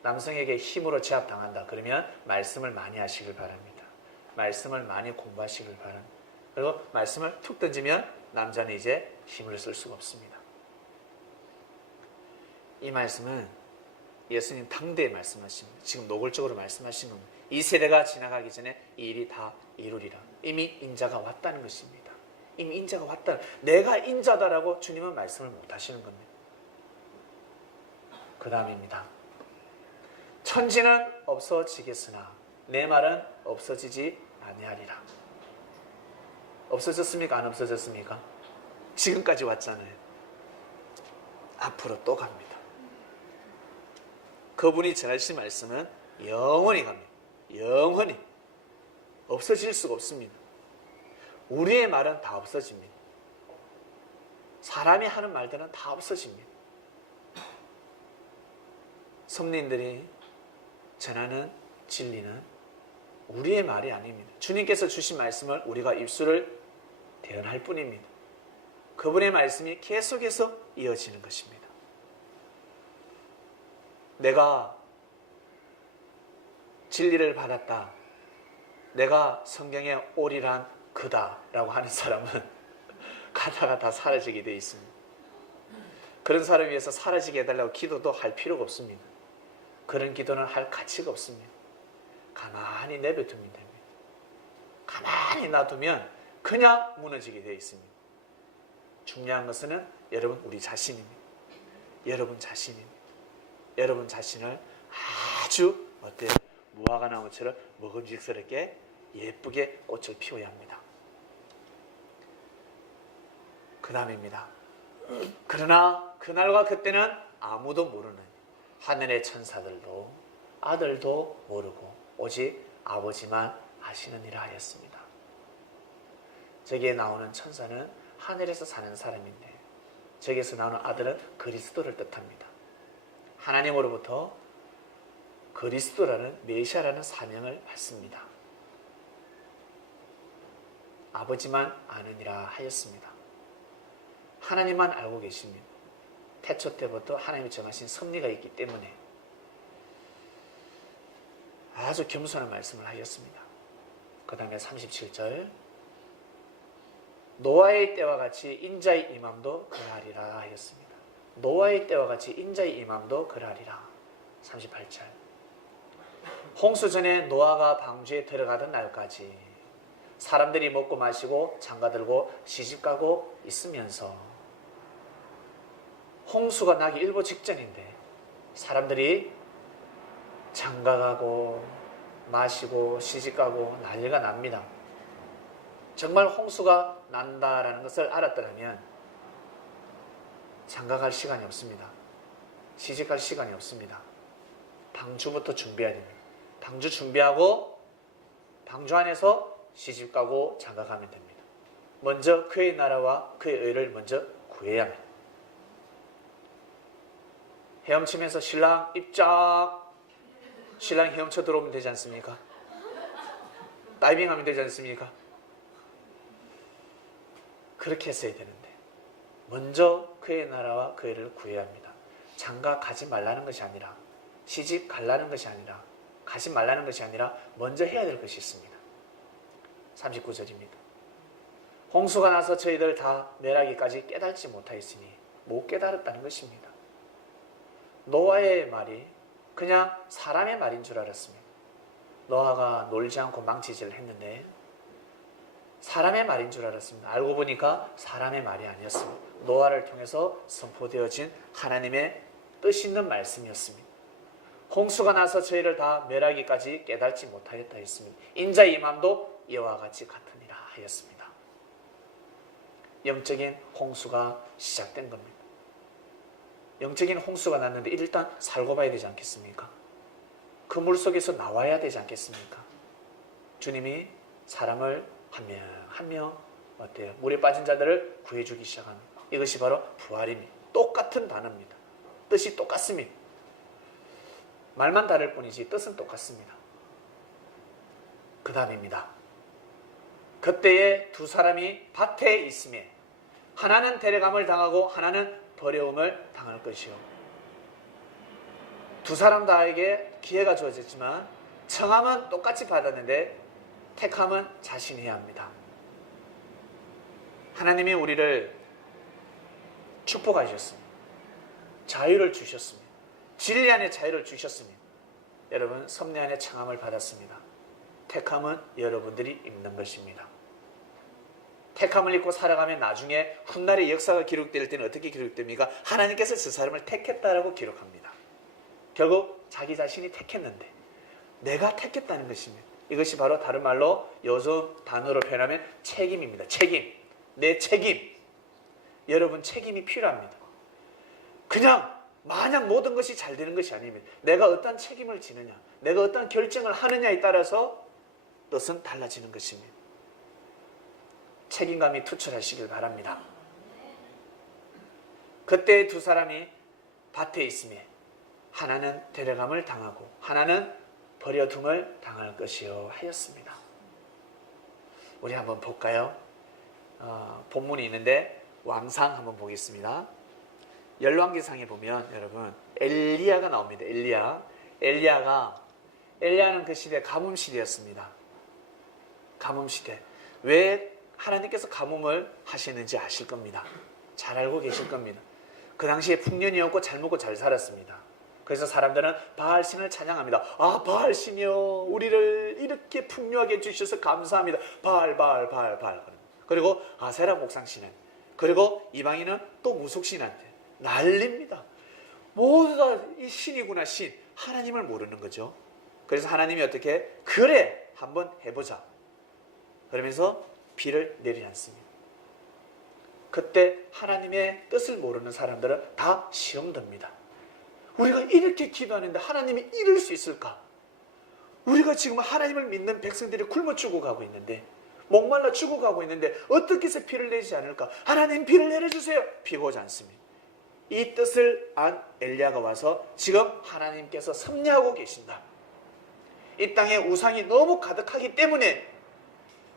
남성에게 힘으로 제압당한다 그러면 말씀을 많이 하시길 바랍니다. 말씀을 많이 공부하시길 바랍니다. 그리고 말씀을 툭 던지면 남자는 이제 힘을 쓸 수가 없습니다. 이 말씀은 예수님 당대에 말씀하십니다. 지금 노골적으로 말씀하시는 겁니다. 이 세대가 지나가기 전에 이 일이 다 이루리라. 이미 인자가 왔다는 것입니다. 이미 인자가 왔다. 내가 인자다라고 주님은 말씀을 못 하시는 겁니다. 그 다음입니다. 천지는 없어지겠으나 내 말은 없어지지 아니하리라. 없어졌습니까? 안 없어졌습니까? 지금까지 왔잖아요. 앞으로 또 갑니다. 그분이 전하신 말씀은 영원히 갑니다. 영원히 없어질 수가 없습니다. 우리의 말은 다 없어집니다. 사람이 하는 말들은 다 없어집니다. 성도님들이 전하는 진리는 우리의 말이 아닙니다. 주님께서 주신 말씀을 우리가 입술을 대언할 뿐입니다. 그분의 말씀이 계속해서 이어지는 것입니다. 내가 진리를 받았다. 내가 성경에 옳이란 그다라고 하는 사람은 가다가 다 사라지게 되어 있습니다. 그런 사람을 위해서 사라지게 해달라고 기도도 할 필요가 없습니다. 그런 기도는 할 가치가 없습니다. 가만히 내버려두면 됩니다. 가만히 놔두면 그냥 무너지게 되어 있습니다. 중요한 것은 여러분 우리 자신입니다. 여러분 자신입니다. 여러분 자신을 아주 어때요? 무화과나무처럼 먹음직스럽게 예쁘게 꽃을 피워야 합니다. 그 다음입니다. 그러나 그날과 그때는 아무도 모르는 하늘의 천사들도 아들도 모르고 오직 아버지만 아시느니라 하였습니다. 저기에 나오는 천사는 하늘에서 사는 사람인데 저기에서 나오는 아들은 그리스도를 뜻합니다. 하나님으로부터 그리스도라는 메시아라는 사명을 받습니다. 아버지만 아느니라 하였습니다. 하나님만 알고 계십니다. 태초 때부터 하나님이 정하신 섭리가 있기 때문에 아주 겸손한 말씀을 하셨습니다. 그 다음에 37절 노아의 때와 같이 인자의 임함도 그러하리라 하였습니다. 노아의 때와 같이 인자의 임함도 그러하리라. 38절 홍수 전에 노아가 방주에 들어가던 날까지 사람들이 먹고 마시고 장가들고 시집가고 있으면서 홍수가 나기 일보 직전인데 사람들이 장가가고 마시고 시집가고 난리가 납니다. 정말 홍수가 난다라는 것을 알았더라면 장가갈 시간이 없습니다. 시집갈 시간이 없습니다. 방주부터 준비해야 됩니다. 방주 준비하고 방주 안에서 시집가고 장가가면 됩니다. 먼저 그의 나라와 그의 의를 먼저 구해야 합니다. 헤엄치면서 신랑 입장, 신랑 헤엄쳐 들어오면 되지 않습니까? 다이빙하면 되지 않습니까? 그렇게 했어야 되는데 먼저 그의 나라와 그의 의를 구해야 합니다. 장가 가지 말라는 것이 아니라 시집 갈라는 것이 아니라 가지 말라는 것이 아니라 먼저 해야 될 것이 있습니다. 39절입니다. 홍수가 나서 저희들 다 멸하기까지 깨달지 못하였으니 못 깨달았다는 것입니다. 노아의 말이 그냥 사람의 말인 줄 알았습니다. 노아가 놀지 않고 망치질을 했는데 사람의 말인 줄 알았습니다. 알고 보니까 사람의 말이 아니었습니다. 노아를 통해서 선포되어진 하나님의 뜻 있는 말씀이었습니다. 홍수가 나서 저희를 다 멸하기까지 깨달지 못하였다 했습니다. 인자의 임함도 이와 같이 같으니라 하였습니다. 영적인 홍수가 시작된 겁니다. 영적인 홍수가 났는데 일단 살고 봐야 되지 않겠습니까? 그 물속에서 나와야 되지 않겠습니까? 주님이 사람을 한 명 한 명 어때요? 물에 빠진 자들을 구해주기 시작합니다. 이것이 바로 부활입니다. 똑같은 단어입니다. 뜻이 똑같습니다. 말만 다를 뿐이지 뜻은 똑같습니다. 그 다음입니다. 그때에 두 사람이 밭에 있음에 하나는 데려감을 당하고 하나는 버려움을 당할 것이요. 두 사람 다에게 기회가 주어졌지만 청함은 똑같이 받았는데 택함은 자신이 해야 합니다. 하나님이 우리를 축복하셨습니다. 자유를 주셨습니다. 진리 안에 자유를 주셨으니 여러분 섭리 안에 청함을 받았습니다. 택함은 여러분들이 입는 것입니다. 택함을 입고 살아가면 나중에 훗날의 역사가 기록될 때는 어떻게 기록됩니까? 하나님께서 저 사람을 택했다라고 기록합니다. 결국 자기 자신이 택했는데 내가 택했다는 것입니다. 이것이 바로 다른 말로 요즘 단어로 표현하면 책임입니다. 책임. 내 책임. 여러분 책임이 필요합니다. 그냥 마냥 모든 것이 잘 되는 것이 아닙니다. 내가 어떤 책임을 지느냐, 내가 어떤 결정을 하느냐에 따라서 뜻은 달라지는 것입니다. 책임감이 투철하시길 바랍니다. 그때 두 사람이 밭에 있음에 하나는 데려감을 당하고 하나는 버려둠을 당할 것이요 하였습니다. 우리 한번 볼까요? 본문이 있는데 왕상 한번 보겠습니다. 열왕기상에 보면 여러분 엘리야가 나옵니다. 엘리야는 그 시대 가뭄 시대였습니다. 가뭄 시대. 왜 하나님께서 가뭄을 하시는지 아실 겁니다. 잘 알고 계실 겁니다. 그 당시에 풍년이었고 잘 먹고 잘 살았습니다. 그래서 사람들은 바알신을 찬양합니다. 아, 바알신이여, 우리를 이렇게 풍요하게 해주셔서 감사합니다. 바알. 그리고 아세라 목상신은, 그리고 이방인은 또 무속신한테 난립니다. 모두 다 이 신이구나, 신. 하나님을 모르는 거죠. 그래서 하나님이 어떻게? 그래, 한번 해보자. 그러면서 비를 내리지 않습니다. 그때 하나님의 뜻을 모르는 사람들은 다 시험 듭니다. 우리가 이렇게 기도하는데 하나님이 이럴 수 있을까? 우리가 지금 하나님을 믿는 백성들이 굶어 죽어가고 있는데, 목말라 죽어가고 있는데 어떻게 해서 비를 내리지 않을까? 하나님 비를 내려주세요. 비가 오지 않습니다. 이 뜻을 안 엘리야가 와서 지금 하나님께서 섭리하고 계신다. 이 땅에 우상이 너무 가득하기 때문에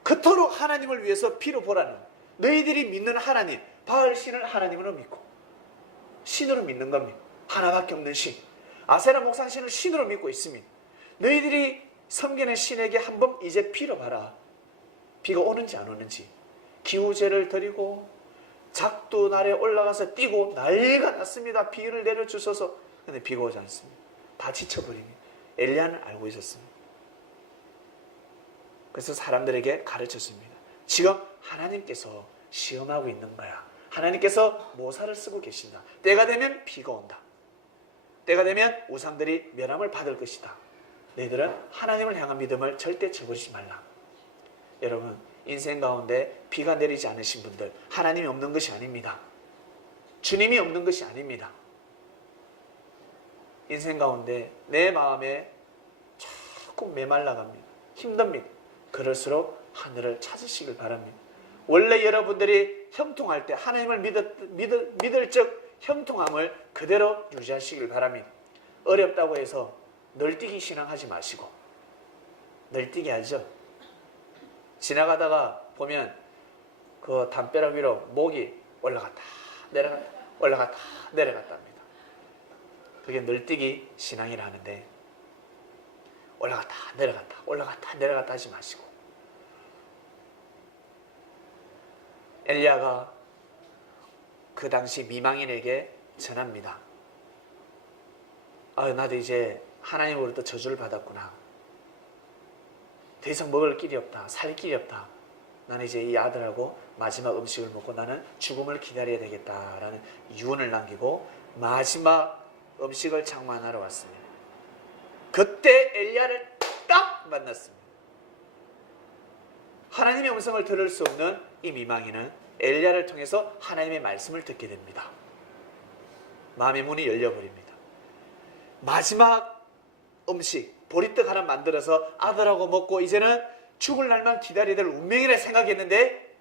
그토록 하나님을 위해서 비로 보라는, 너희들이 믿는 하나님, 바알신을 하나님으로 믿고 신으로 믿는 겁니다. 하나밖에 없는 신, 아세라 목상신을 신으로 믿고 있습니다. 너희들이 섬기는 신에게 한번 이제 빌어봐라. 비가 오는지 안 오는지. 기후제를 드리고 작두 날에 올라가서 뛰고 난리가 났습니다. 비를 내려주셔서. 근데 비가 오지 않습니다. 다 지쳐버립니다. 엘리야는 알고 있었습니다. 그래서 사람들에게 가르쳤습니다. 지금 하나님께서 시험하고 있는 거야. 하나님께서 모사를 쓰고 계신다. 때가 되면 비가 온다. 때가 되면 우상들이 멸함을 받을 것이다. 너희들은 하나님을 향한 믿음을 절대 저버리지 말라. 여러분, 인생 가운데 비가 내리지 않으신 분들, 하나님이 없는 것이 아닙니다. 주님이 없는 것이 아닙니다. 인생 가운데 내 마음에 자꾸 메말라갑니다. 힘듭니다. 그럴수록 하늘을 찾으시길 바랍니다. 원래 여러분들이 형통할 때 하나님을 믿을 적 형통함을 그대로 유지하시길 바랍니다. 어렵다고 해서 널뛰기 신앙하지 마시고, 널뛰기 알죠? 지나가다가 보면 그 담벼락 위로 모기 올라갔다 내려갔다 올라갔다 내려갔다 합니다. 그게 널뛰기 신앙이라 하는데, 올라갔다 내려갔다 올라갔다 내려갔다 하지 마시고, 엘리야가 그 당시 미망인에게 전합니다. 나도 이제 하나님으로부터 저주를 받았구나. 더 이상 먹을 길이 없다. 살 길이 없다. 나는 이제 이 아들하고 마지막 음식을 먹고 나는 죽음을 기다려야 되겠다라는 유언을 남기고 마지막 음식을 장만하러 왔습니다. 그때 엘리야를 딱 만났습니다. 하나님의 음성을 들을 수 없는 이 미망인은 엘리야를 통해서 하나님의 말씀을 듣게 됩니다. 마음의 문이 열려버립니다. 마지막 음식, 보리떡 하나 만들어서 아들하고 먹고 이제는 죽을 날만 기다려야 될 운명이라 생각했는데,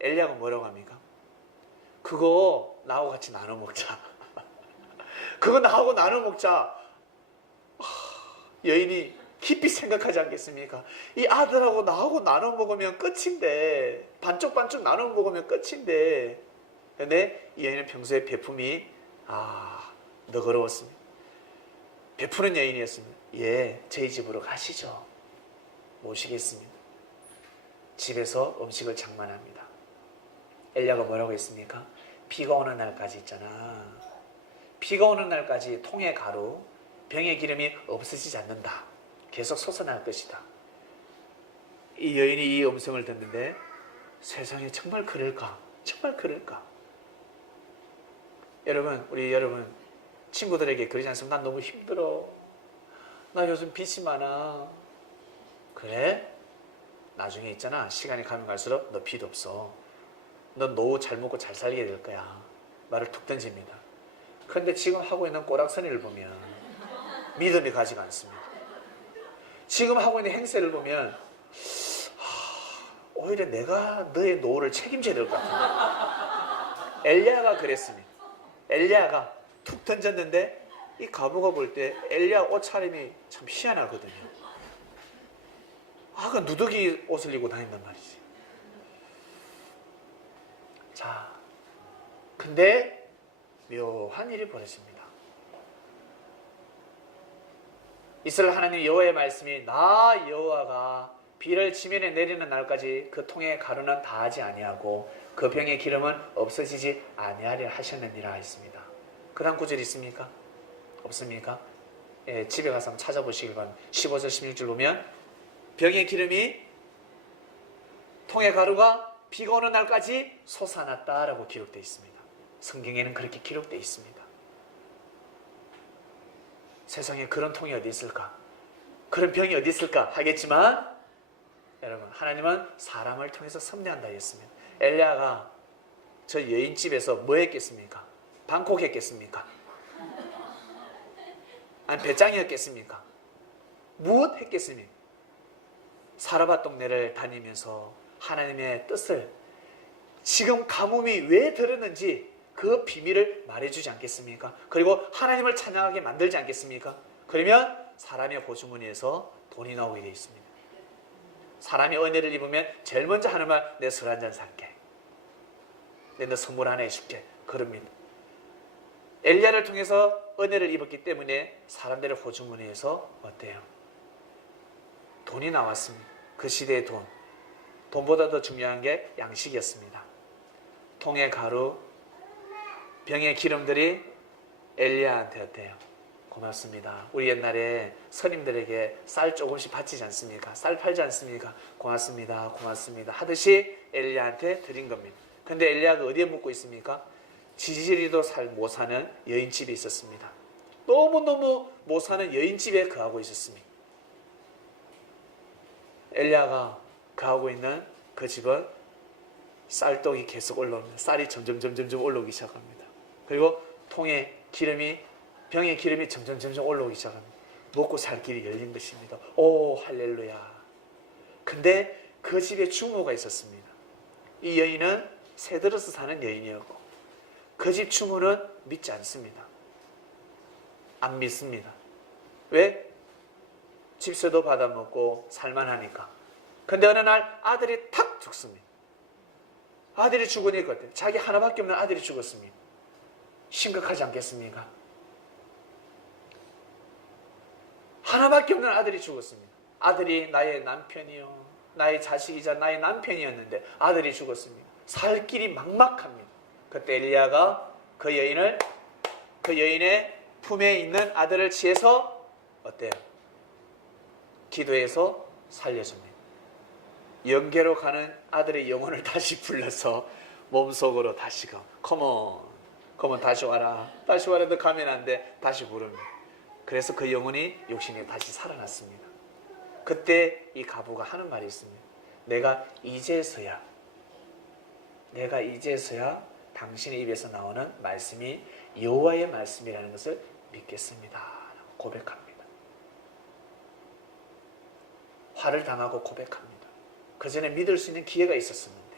엘리야가 뭐라고 합니까? 그거 나하고 같이 나눠 먹자. 그거 나하고 나눠 먹자. 여인이 깊이 생각하지 않겠습니까? 이 아들하고 나하고 나눠 먹으면 끝인데, 반쪽반쪽 나눠 먹으면 끝인데. 근데 이 여인은 평소에 베품이 너그러웠습니다. 베푸는 여인이었습니다. 예, 저희 집으로 가시죠. 모시겠습니다. 집에서 음식을 장만합니다. 엘리야가 뭐라고 했습니까? 비가 오는 날까지 있잖아. 비가 오는 날까지 통의 가루, 병의 기름이 없어지지 않는다. 계속 솟아날 것이다. 이 여인이 이 음성을 듣는데 세상에 정말 그럴까? 정말 그럴까? 여러분 친구들에게 그러지 않습니까? 난 너무 힘들어. 나 요즘 빚이 많아. 그래? 나중에 있잖아. 시간이 가면 갈수록 너 빚 없어. 넌 노후 잘 먹고 잘 살게 될 거야. 말을 툭 던집니다. 그런데 지금 하고 있는 꼬락서니를 보면 믿음이 가지가 않습니다. 지금 하고 있는 행세를 보면 오히려 내가 너의 노후를 책임져야 될 것 같아. 엘리야가 그랬습니다. 엘리야가 툭 던졌는데 이 과부가 볼 때 엘리야 옷차림이 참 희한하거든요. 그 누더기 옷을 입고 다닌단 말이지. 자, 근데 묘한 일이 벌어집니다. 이스라엘 하나님 여호와의 말씀이 나 여호와가 비를 지면에 내리는 날까지 그 통의 가루는 다하지 아니하고 그 병의 기름은 없어지지 아니하리라 하셨느니라 했습니다. 그 다음 구절 있습니까? 없습니까? 예, 집에 가서 한번 찾아보시길 바랍니다. 15절 16절 보면 병의 기름이 통의 가루가 비가 오는 날까지 솟아났다라고 기록되어 있습니다. 성경에는 그렇게 기록되어 있습니다. 세상에 그런 통이 어디 있을까? 그런 병이 어디 있을까? 하겠지만 여러분, 하나님은 사람을 통해서 섭리한다 했습니다. 엘리야가 저 여인집에서 뭐 했겠습니까? 방콕했겠습니까? 아니 배짱이었겠습니까? 무엇 했겠습니까? 사라밧 동네를 다니면서 하나님의 뜻을 지금 가뭄이 왜 들었는지 그 비밀을 말해주지 않겠습니까? 그리고 하나님을 찬양하게 만들지 않겠습니까? 그러면 사람의 호주머니에서 돈이 나오게 되어 있습니다. 사람이 은혜를 입으면 제일 먼저 하는 말, 내 술 한잔 살게. 내 선물 하나 해줄게. 그럽니다. 엘리야를 통해서 은혜를 입었기 때문에 사람들의 호주머니에서 어때요? 돈이 나왔습니다. 그 시대의 돈. 돈보다 더 중요한 게 양식이었습니다. 통의 가루, 병의 기름들이 엘리야한테 어때요? 고맙습니다. 우리 옛날에 스님들에게 쌀 조금씩 바치지 않습니까? 쌀 팔지 않습니까? 고맙습니다. 고맙습니다. 하듯이 엘리야한테 드린 겁니다. 근데 엘리야가 어디에 묵고 있습니까? 지지리도 못 사는 여인집에 있었습니다. 너무너무 못 사는 여인집에 거하고 있었습니다. 엘리야가 거하고 있는 그 집은 쌀떡이 계속 올라옵니다. 쌀이 점점 올라오기 시작합니다. 그리고 통에 기름이, 병의 기름이 점점 올라오기 시작합니다. 먹고 살 길이 열린 것입니다. 오 할렐루야. 근데 그 집에 주모가 있었습니다. 이 여인은 새들어서 사는 여인이었고 그 집 주모는 믿지 않습니다. 안 믿습니다. 왜? 집세도 받아먹고 살만하니까. 근데 어느 날 아들이 탁 죽습니다. 아들이 죽으니까 자기 하나밖에 없는 아들이 죽었습니다. 심각하지 않겠습니까? 하나밖에 없는 아들이 죽었습니다. 아들이 나의 남편이요, 나의 자식이자 나의 남편이었는데 아들이 죽었습니다. 살 길이 막막합니다. 그때 엘리야가 그 여인의 품에 있는 아들을 취해서 어때요? 기도해서 살려줍니다. 영계로 가는 아들의 영혼을 다시 불러서 몸속으로 다시금 컴온 다시 와라. 다시 와라. 너 가면 안 돼. 다시 부릅니다. 그래서 그 영혼이 욕심에 다시 살아났습니다. 그때 이 가부가 하는 말이 있습니다. 내가 이제서야 당신의 입에서 나오는 말씀이 여호와의 말씀이라는 것을 믿겠습니다. 고백합니다. 화를 당하고 고백합니다. 그 전에 믿을 수 있는 기회가 있었었는데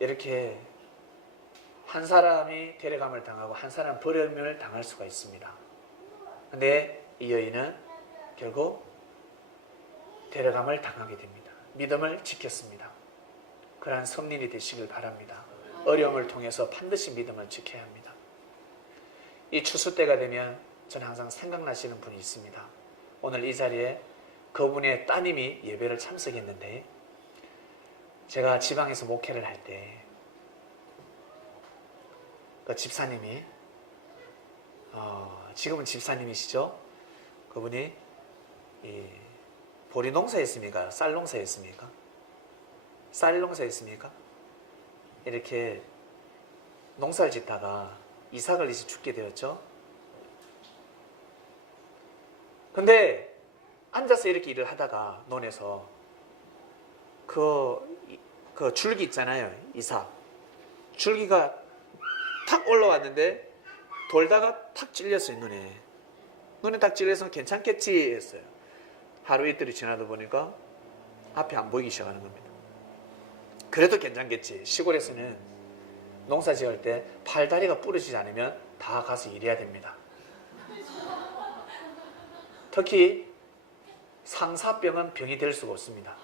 이렇게 한 사람이 데려감을 당하고 한 사람 버림을 당할 수가 있습니다. 근데 이 여인은 결국 데려감을 당하게 됩니다. 믿음을 지켰습니다. 그러한 성린이 되시길 바랍니다. 어려움을 통해서 반드시 믿음을 지켜야 합니다. 이 추수 때가 되면 저는 항상 생각나시는 분이 있습니다. 오늘 이 자리에 그분의 따님이 예배를 참석했는데 제가 지방에서 목회를 할 때 그 집사님이 지금은 집사님이시죠. 그분이 이 보리 농사였습니까? 쌀 농사였습니까? 쌀 농사였습니까? 이렇게 농사를 짓다가 이삭을 걸리시 죽게 되었죠. 근데 앉아서 이렇게 일을 하다가 논에서 그 줄기 있잖아요. 이삭 줄기가 탁 올라왔는데 돌다가 탁 찔렸어요. 눈에 탁 찔려서 괜찮겠지 했어요. 하루 이틀이 지나다 보니까 앞이 안 보이기 시작하는 겁니다. 그래도 괜찮겠지. 시골에서는 농사 지을 때 팔다리가 부러지지 않으면 다 가서 일해야 됩니다. 특히 상사병은 병이 될 수가 없습니다.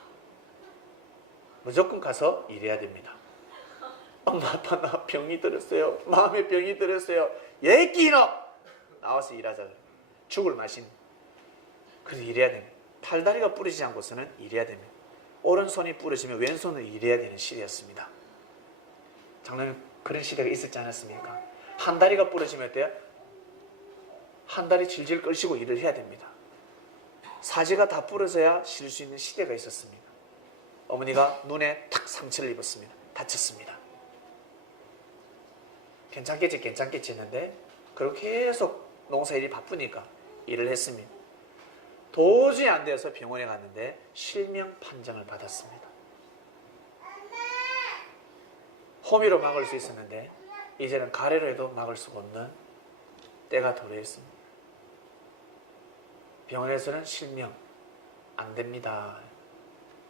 무조건 가서 일해야 됩니다. 엄마 아빠 나 병이 들었어요. 마음에 병이 들었어요. 얘기너 나와서 일하자. 죽을 마신. 그래서 일해야 됩니다. 팔다리가 부러지지 않고서는 일해야 됩니다. 오른손이 부러지면 왼손으로 일해야 되는 시대였습니다. 작년에 그런 시대가 있었지 않았습니까? 한 다리가 부러지면 어때요? 한 다리 질질 끌시고 일을 해야 됩니다. 사지가 다 부러져야 쉴 수 있는 시대가 있었습니다. 어머니가 눈에 탁 상처를 입었습니다. 다쳤습니다. 괜찮겠지 했는데 그렇게 계속 농사일이 바쁘니까 일을 했습니다. 도저히 안 돼서 병원에 갔는데 실명 판정을 받았습니다. 호미로 막을 수 있었는데 이제는 가래로 해도 막을 수가 없는 때가 도래했습니다. 병원에서는 실명 안 됩니다.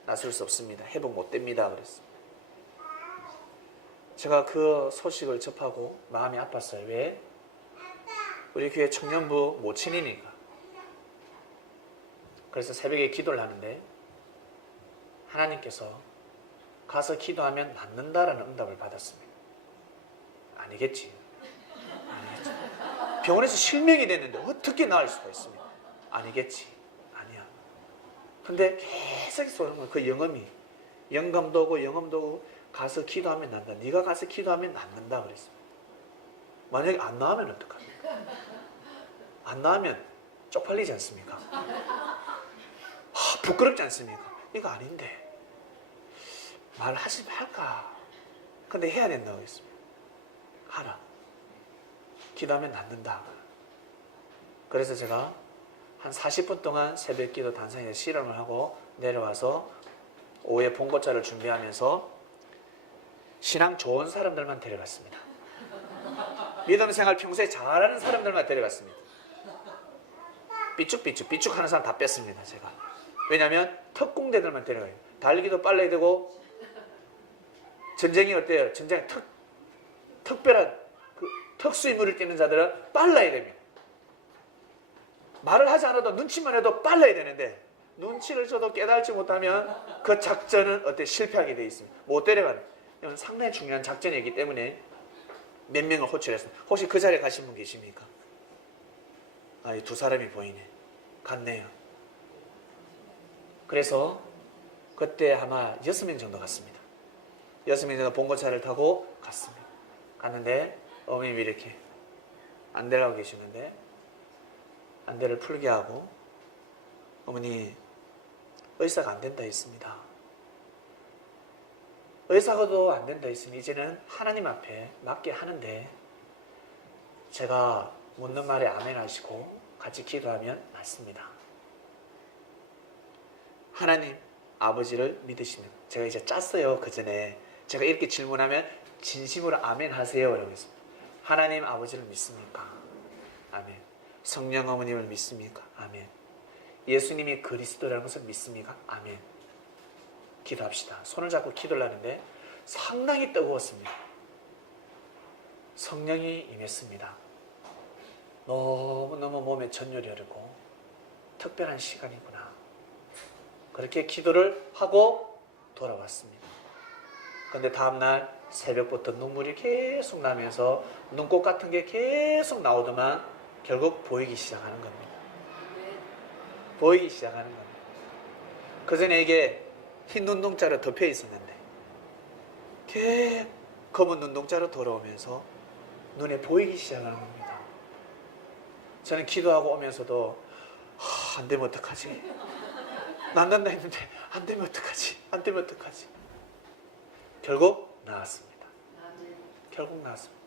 나설 수 없습니다. 회복 못 됩니다. 그랬습니다. 제가 그 소식을 접하고 마음이 아팠어요. 왜? 우리 교회 청년부 모친이니까. 그래서 새벽에 기도를 하는데 하나님께서 가서 기도하면 낫는다라는 응답을 받았습니다. 아니겠지. 병원에서 실명이 됐는데 어떻게 나을 수가 있습니까? 아니겠지. 아니야. 근데 계속 쏘는 그 영감도 오고 영감도 오고 가서 기도하면 난다. 네가 가서 기도하면 낫는다 그랬습니다. 만약에 안 나오면 어떡합니까? 안 나오면 쪽팔리지 않습니까? 부끄럽지 않습니까? 이거 아닌데 말하지 말까? 근데 해야 된다고 했습니다. 하라. 기도하면 낫는다. 그래서 제가 한 40분 동안 새벽 기도 단상에 실험을 하고 내려와서 오후에 봉고차를 준비하면서 신앙 좋은 사람들만 데려갔습니다. 믿음 생활 평소에 잘하는 사람들만 데려갔습니다. 삐죽 하는 사람 다 뺐습니다. 제가. 왜냐하면 특공대들만 데려가요. 달리기도 빨라야 되고 전쟁이 어때요? 전쟁에 특별한 특수임무를 띠는 자들은 빨라야 됩니다. 말을 하지 않아도 눈치만 해도 빨라야 되는데 눈치를 줘도 깨달지 못하면 그 작전은 실패하게 되어 있습니다. 못 데려가는. 이건 상당히 중요한 작전이기 때문에 몇 명을 호출했습니다. 혹시 그 자리에 가신 분 계십니까? 이 두 사람이 보이네. 갔네요. 그래서 그때 아마 6명 정도 갔습니다. 6명 정도 봉고차를 타고 갔습니다. 갔는데 어머님이 이렇게 안대를 하고 계시는데 안대를 풀게 하고 어머니 의사가 안 된다 했습니다. 의사가도 안 된다 했으니 이제는 하나님 앞에 맡게 하는데 제가 묻는 말에 아멘 하시고 같이 기도하면 맞습니다. 하나님 아버지를 믿으시는 제가 이제 짰어요. 그 전에 제가 이렇게 질문하면 진심으로 아멘 하세요. 이러고 있습니다. 하나님 아버지를 믿습니까? 아멘. 성령 어머님을 믿습니까? 아멘. 예수님이 그리스도라는 것을 믿습니까? 아멘. 기도합시다. 손을 잡고 기도를 하는데 상당히 뜨거웠습니다. 성령이 임했습니다. 너무너무 몸에 전율이 흐르고 특별한 시간이구나. 그렇게 기도를 하고 돌아왔습니다. 그런데 다음날 새벽부터 눈물이 계속 나면서 눈꽃 같은 게 계속 나오더만 결국 보이기 시작하는 겁니다. 보이기 시작하는 겁니다. 그 전에 이게 흰 눈동자로 덮여 있었는데 검은 눈동자로 돌아오면서 눈에 보이기 시작하는 겁니다. 저는 기도하고 오면서도 안 되면 어떡하지? 난단다 했는데 안 되면 어떡하지? 안 되면 어떡하지? 결국 나았습니다. 결국 나았습니다.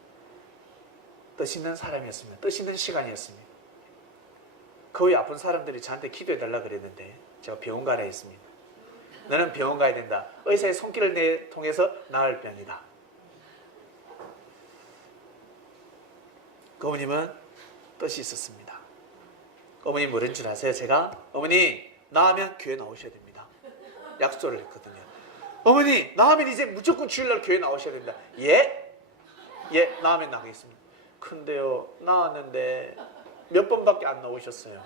뜻있는 사람이었습니다. 뜻있는 시간이었습니다. 거의 아픈 사람들이 저한테 기도해달라 그랬는데 제가 병원 가라 했습니다. 너는 병원 가야 된다. 의사의 손길을 통해서 나을 병이다. 그 어머님은 뜻이 있었습니다. 어머님 뭐라는 줄 아세요? 제가 어머니 나으면 교회 나오셔야 됩니다. 약속을 했거든요. 어머니 나으면 이제 무조건 주일날 교회 나오셔야 됩니다. 예? 예, 나으면 나가겠습니다. 근데요 나왔는데 몇 번밖에 안 나오셨어요.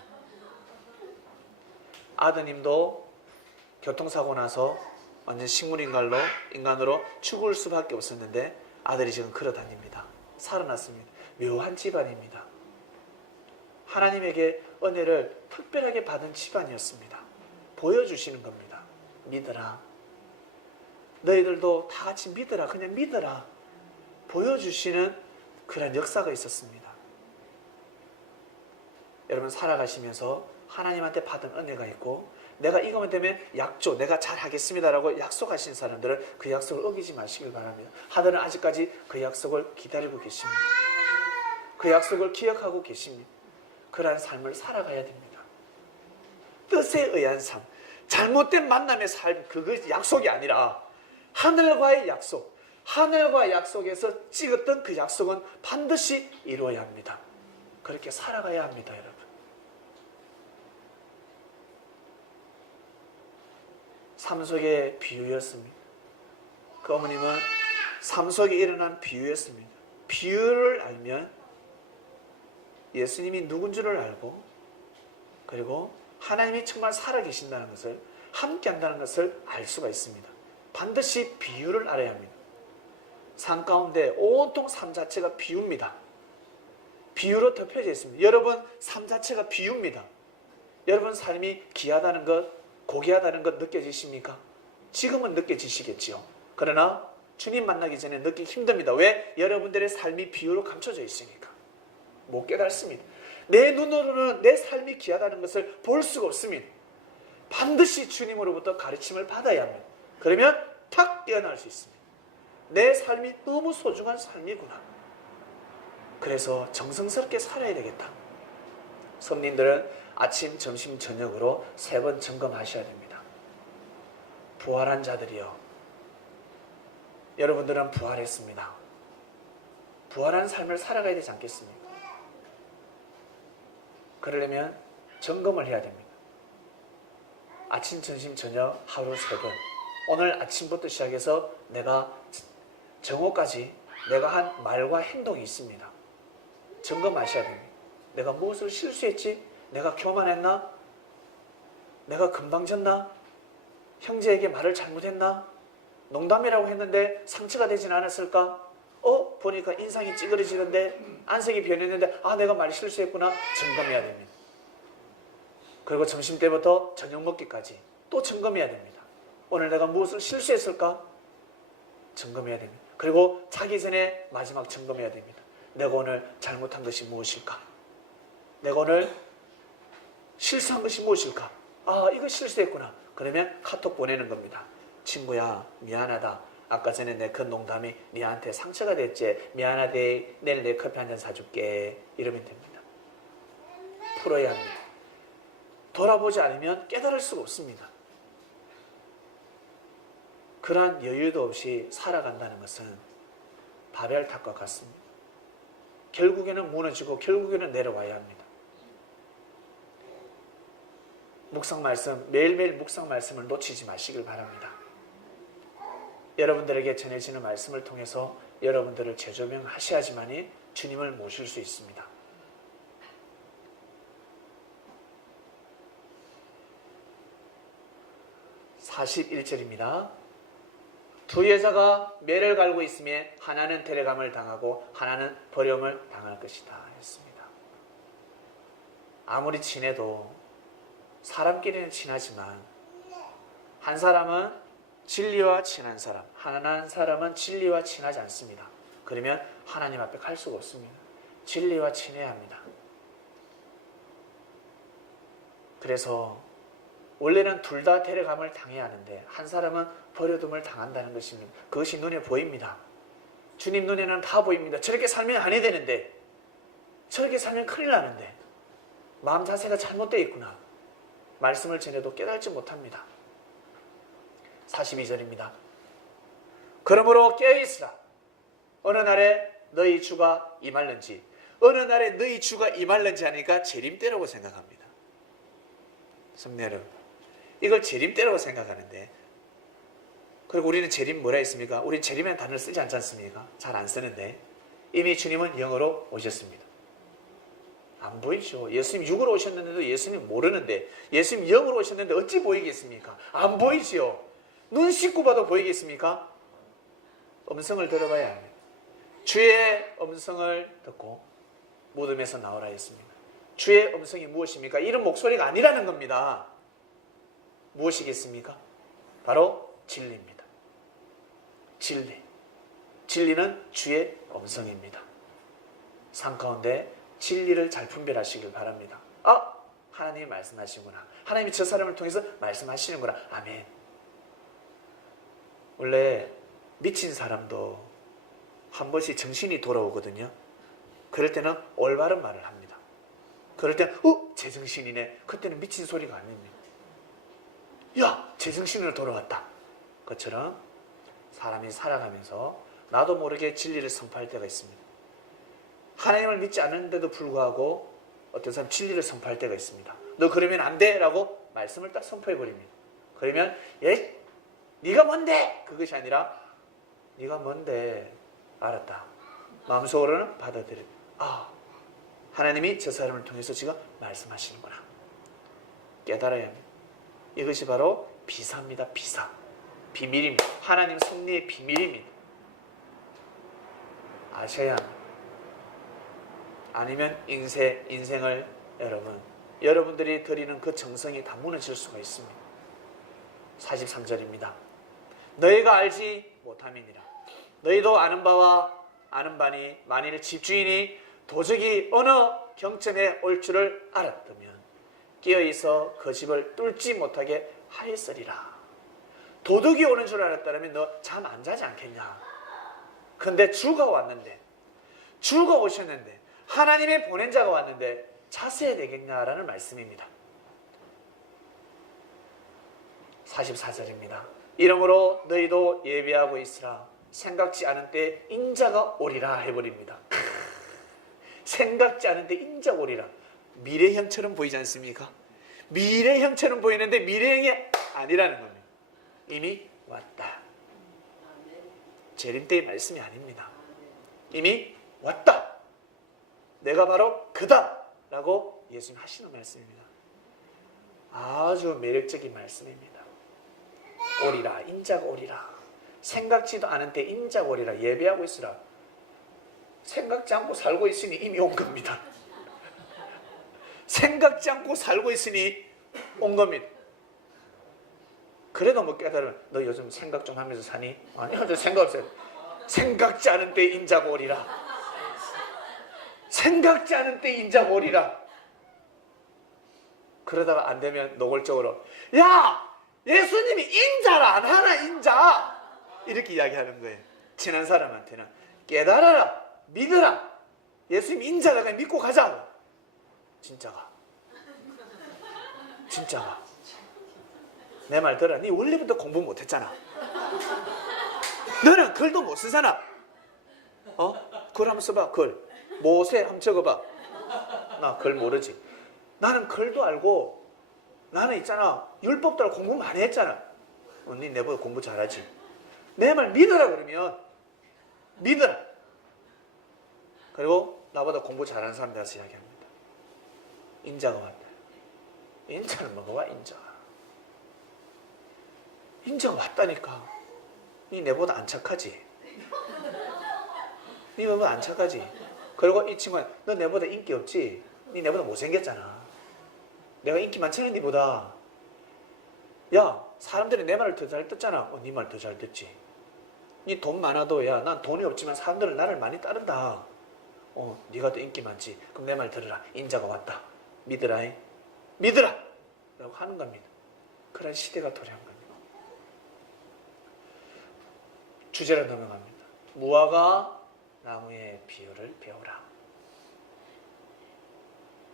아드님도 교통사고 나서 완전 인간으로 죽을 수밖에 없었는데 아들이 지금 걸어다닙니다. 살아났습니다. 묘한 집안입니다. 하나님에게 은혜를 특별하게 받은 집안이었습니다. 보여주시는 겁니다. 믿어라. 너희들도 다 같이 믿어라. 그냥 믿어라. 보여주시는 그런 역사가 있었습니다. 여러분 살아가시면서 하나님한테 받은 은혜가 있고 내가 이거만 되면 약조 내가 잘하겠습니다라고 약속하신 사람들은 그 약속을 어기지 마시길 바랍니다. 하늘은 아직까지 그 약속을 기다리고 계십니다. 그 약속을 기억하고 계십니다. 그러한 삶을 살아가야 됩니다. 뜻에 의한 삶, 잘못된 만남의 삶, 그것이 약속이 아니라 하늘과의 약속, 하늘과 약속에서 찍었던 그 약속은 반드시 이루어야 합니다. 그렇게 살아가야 합니다, 여러분. 삶 속의 비유였습니다. 그 어머님은 삶 속에 일어난 비유였습니다. 비유를 알면 예수님이 누군 줄을 알고 그리고 하나님이 정말 살아계신다는 것을 함께 한다는 것을 알 수가 있습니다. 반드시 비유를 알아야 합니다. 삶 가운데 온통 삶 자체가 비유입니다. 비유로 덮여져 있습니다. 여러분 삶 자체가 비유입니다. 여러분 삶이 귀하다는 것, 고귀하다는 것 느껴지십니까? 지금은 느껴지시겠지요. 그러나 주님 만나기 전에 느끼기 힘듭니다. 왜? 여러분들의 삶이 비유로 감춰져 있으니까. 못 깨닫습니다. 내 눈으로는 내 삶이 귀하다는 것을 볼 수가 없습니다. 반드시 주님으로부터 가르침을 받아야 합니다. 그러면 탁 깨어날 수 있습니다. 내 삶이 너무 소중한 삶이구나. 그래서 정성스럽게 살아야 되겠다. 성님들은 아침, 점심, 저녁으로 3번 점검하셔야 됩니다. 부활한 자들이요. 여러분들은 부활했습니다. 부활한 삶을 살아가야 되지 않겠습니까? 그러려면 점검을 해야 됩니다. 아침, 점심, 저녁 하루 3번. 오늘 아침부터 시작해서 내가 정오까지 내가 한 말과 행동이 있습니다. 점검하셔야 됩니다. 내가 무엇을 실수했지? 내가 교만했나? 내가 금방졌나? 형제에게 말을 잘못했나? 농담이라고 했는데 상처가 되진 않았을까? 보니까 인상이 찌그러지는데 안색이 변했는데 내가 말 실수했구나. 점검해야 됩니다. 그리고 점심때부터 저녁 먹기까지 또 점검해야 됩니다. 오늘 내가 무엇을 실수했을까? 점검해야 됩니다. 그리고 자기 전에 마지막 점검해야 됩니다. 내가 오늘 잘못한 것이 무엇일까? 내가 오늘 실수한 것이 무엇일까? 이거 실수했구나. 그러면 카톡 보내는 겁니다. 친구야, 미안하다. 아까 전에 내 그 농담이 니한테 상처가 됐지. 미안하대. 내일 내 커피 한잔 사줄게. 이러면 됩니다. 풀어야 합니다. 돌아보지 않으면 깨달을 수가 없습니다. 그러한 여유도 없이 살아간다는 것은 바벨탑과 같습니다. 결국에는 무너지고 결국에는 내려와야 합니다. 묵상 말씀, 매일매일 묵상 말씀을 놓치지 마시길 바랍니다. 여러분들에게 전해지는 말씀을 통해서 여러분들을 재조명하셔야지만이 주님을 모실 수 있습니다. (41절입니다) 두 여자가 매를 갈고 있으며 하나는 데려감을 당하고 하나는 버림을 당할 것이다 했습니다. 아무리 친해도 사람끼리는 친하지만 한 사람은 진리와 친한 사람, 한 사람은 진리와 친하지 않습니다. 그러면 하나님 앞에 갈 수가 없습니다. 진리와 친해야 합니다. 그래서 원래는 둘 다 데려감을 당해야 하는데 한 사람은 버려둠을 당한다는 것입니다. 그것이 눈에 보입니다. 주님 눈에는 다 보입니다. 저렇게 살면 안 해야 되는데, 저렇게 살면 큰일 나는데, 마음 자세가 잘못되어 있구나. 말씀을 전해도 깨달지 못합니다. 42절입니다. 그러므로 깨어있으라. 어느 날에 너희 주가 임할는지, 어느 날에 너희 주가 임할는지 하니까 재림때라고 생각합니다. 성도 여러분, 이걸 재림때라고 생각하는데, 그리고 우리는 재림 뭐라 했습니까? 우리는 재림이라는 단어를 쓰지 않지 않습니까? 잘 안 쓰는데 이미 주님은 영으로 오셨습니다. 안 보이죠? 예수님 육으로 오셨는데도 예수님 모르는데, 예수님 영으로 오셨는데 어찌 보이겠습니까? 안 보이지요? 눈 씻고 봐도 보이겠습니까? 음성을 들어봐야 합니다. 주의 음성을 듣고 무덤에서 나오라 했습니다. 주의 음성이 무엇입니까? 이런 목소리가 아니라는 겁니다. 무엇이겠습니까? 바로 진리입니다. 진리. 진리는 주의 음성입니다. 삶 가운데 진리를 잘 분별하시길 바랍니다. 아! 하나님이 말씀하시구나. 하나님이 저 사람을 통해서 말씀하시는구나. 아멘. 원래 미친 사람도 한 번씩 정신이 돌아오거든요. 그럴 때는 올바른 말을 합니다. 그럴 때는 제정신이네. 그때는 미친 소리가 아닙니다. 야! 제정신으로 돌아왔다. 그것처럼 사람이 살아가면서 나도 모르게 진리를 선포할 때가 있습니다. 하나님을 믿지 않는데도 불구하고 어떤 사람 진리를 선포할 때가 있습니다. 너 그러면 안 돼! 라고 말씀을 딱 선포해버립니다. 그러면 네가 뭔데? 그것이 아니라 네가 뭔데? 알았다. 마음속으로는 받아들여. 하나님이 저 사람을 통해서 지금 말씀하시는구나. 깨달아야 합니다. 이것이 바로 비사입니다. 비사. 비밀입니다. 하나님 섭리의 비밀입니다. 아셔야 합니다. 아니면 인생을 여러분들이 드리는 그 정성이 다 무너질 수가 있습니다. 43절입니다. 너희가 알지 못함이니라. 너희도 아는 바와 아는 바니 만일 집주인이 도적이 어느 경점에 올 줄을 알았다면 깨어있어 그 집을 뚫지 못하게 하였으리라. 도둑이 오는 줄 알았다면 너 잠 안 자지 않겠냐. 근데 주가 왔는데, 주가 오셨는데, 하나님의 보낸 자가 왔는데 잤어야 되겠냐라는 말씀입니다. 44절입니다. 이러므로 너희도 예비하고 있으라. 생각지 않은 때 인자가 오리라 해버립니다. 생각지 않은 때 인자가 오리라. 미래형처럼 보이지 않습니까? 미래형처럼 보이는데 미래형이 아니라는 겁니다. 이미 왔다. 재림 때의 말씀이 아닙니다. 이미 왔다. 내가 바로 그다 라고 예수님 하시는 말씀입니다. 아주 매력적인 말씀입니다. 오리라. 인자가 오리라. 생각지도 않은 때 인자가 오리라. 예배하고 있으라. 생각지 않고 살고 있으니 이미 온 겁니다. 생각지 않고 살고 있으니 온 겁니다. 그래도 뭐 깨달으면 너 요즘 생각 좀 하면서 사니? 아니요, 저 생각 없어요. 생각지 않은 때 인자가 오리라. 생각지 않은 때 인자가 오리라. 그러다가 안 되면 노골적으로 야! 예수님이 인자라 안 하나 인자! 이렇게 이야기하는 거예요. 친한 사람한테는 깨달아라. 믿어라. 예수님 인자다. 그냥 믿고 가자고. 진짜가. 내 말 들어. 네 원래부터 공부 못했잖아. 너는 글도 못 쓰잖아. 글 한번 써봐. 글. 모세 한번 적어봐. 나 글 모르지. 나는 글도 알고 나는 있잖아. 율법도 알고 공부 많이 했잖아. 네 내보다 공부 잘하지. 내 말 믿어라 그러면 믿어라. 그리고 나보다 공부 잘하는 사람 대해서 이야기합니다. 인자가 왔다. 인자를 먹어봐. 인자가 왔다니까. 니 내보다 안 착하지. 니 내보다 안 착하지. 그리고 이 친구는 너 내보다 인기 없지. 니 내보다 못생겼잖아. 내가 인기 많잖아 니보다. 야, 사람들이 내 말을 더 잘 듣잖아. 니 말 더 잘 듣지. 니 돈 많아도 야, 난 돈이 없지만 사람들은 나를 많이 따른다. 네가 더 인기 많지. 그럼 내 말 들으라. 인자가 왔다. 믿으라. 믿으라. 라고 하는 겁니다. 그런 시대가 도래한 겁니다. 주제로 넘어갑니다. 무화과 나무의 비유를 배우라.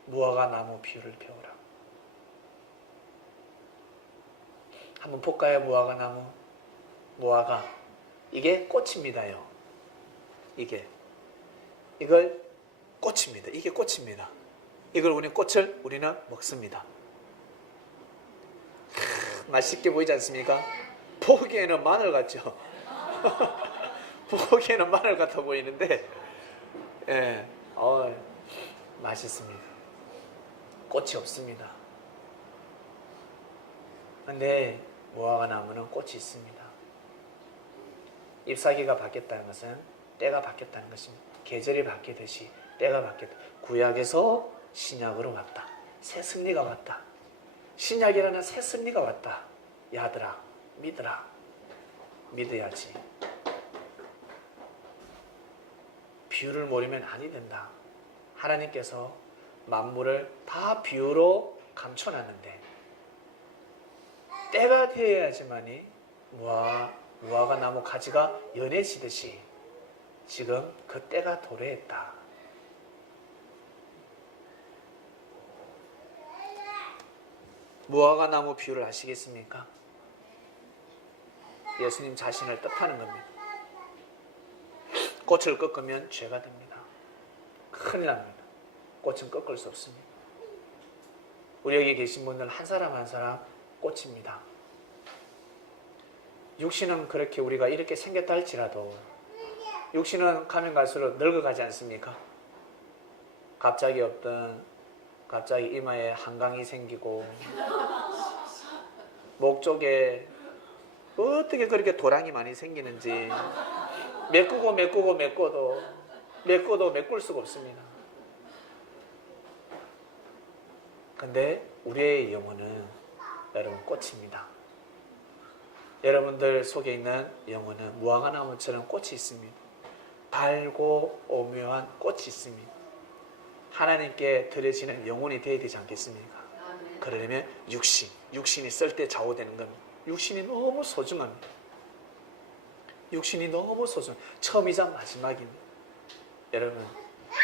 무화과 나무 비유를 배우라. 한번 볼까요? 무화과 나무. 무화과. 이게 꽃입니다요. 이걸 꽃입니다. 이게 꽃입니다. 이걸 우리는 먹습니다. 맛있게 보이지 않습니까? 보기에는 마늘 같죠? 보기에는 마늘 같아 보이는데, 예, 맛있습니다. 꽃이 없습니다. 근데 무화과 나무는 꽃이 있습니다. 잎사귀가 바뀌었다는 것은 때가 바뀌었다는 것입니다. 계절이 바뀌듯이 때가 바뀌었다. 구약에서 신약으로 왔다. 새 승리가 왔다. 신약이라는 새 승리가 왔다. 야들아, 믿으라. 믿어야지. 비유를 모르면 아니 된다. 하나님께서 만물을 다 비유로 감춰놨는데 때가 되어야지만이 무화과 나무 가지가 연해지듯이 지금 그 때가 도래했다. 무화과 나무 비유를 아시겠습니까? 예수님 자신을 뜻하는 겁니다. 꽃을 꺾으면 죄가 됩니다. 큰일 납니다. 꽃은 꺾을 수 없습니다. 우리 여기 계신 분들 한 사람 한 사람 꽃입니다. 육신은 그렇게 우리가 이렇게 생겼다 할지라도 육신은 가면 갈수록 늙어가지 않습니까? 갑자기 이마에 한강이 생기고 목 쪽에 어떻게 그렇게 도랑이 많이 생기는지 메꾸고 메꿀 수가 없습니다. 근데 우리의 영혼은 여러분 꽃입니다. 여러분들 속에 있는 영혼은 무화과 나무처럼 꽃이 있습니다. 달고 오묘한 꽃이 있습니다. 하나님께 드려지는 영혼이 되어야 되지 않겠습니까? 그러려면 육신이 쓸 때 좌우되는 겁니다. 육신이 너무 소중합니다. 육신이 너무 처음이자 마지막입니다.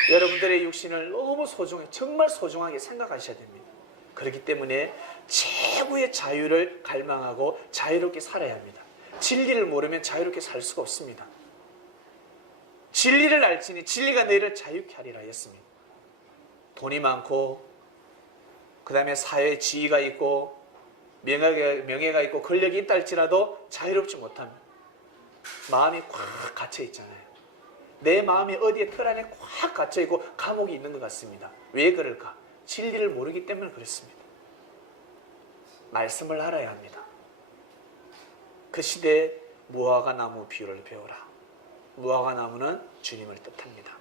여러분들의 육신을 너무 정말 소중하게 생각하셔야 됩니다. 그렇기 때문에 최고의 자유를 갈망하고 자유롭게 살아야 합니다. 진리를 모르면 자유롭게 살 수가 없습니다. 진리를 알지니 진리가 너희를 자유케 하리라 했습니다. 돈이 많고 그 다음에 사회에 지위가 있고 명예가 있고 권력이 있다 할지라도 자유롭지 못합니다. 마음이 꽉 갇혀 있잖아요. 내 마음이 어디에 틀 안에 꽉 갇혀 있고 감옥이 있는 것 같습니다. 왜 그럴까? 진리를 모르기 때문에 그렇습니다. 말씀을 알아야 합니다. 그 시대에 무화과 나무 비유를 배워라. 무화과 나무는 주님을 뜻합니다.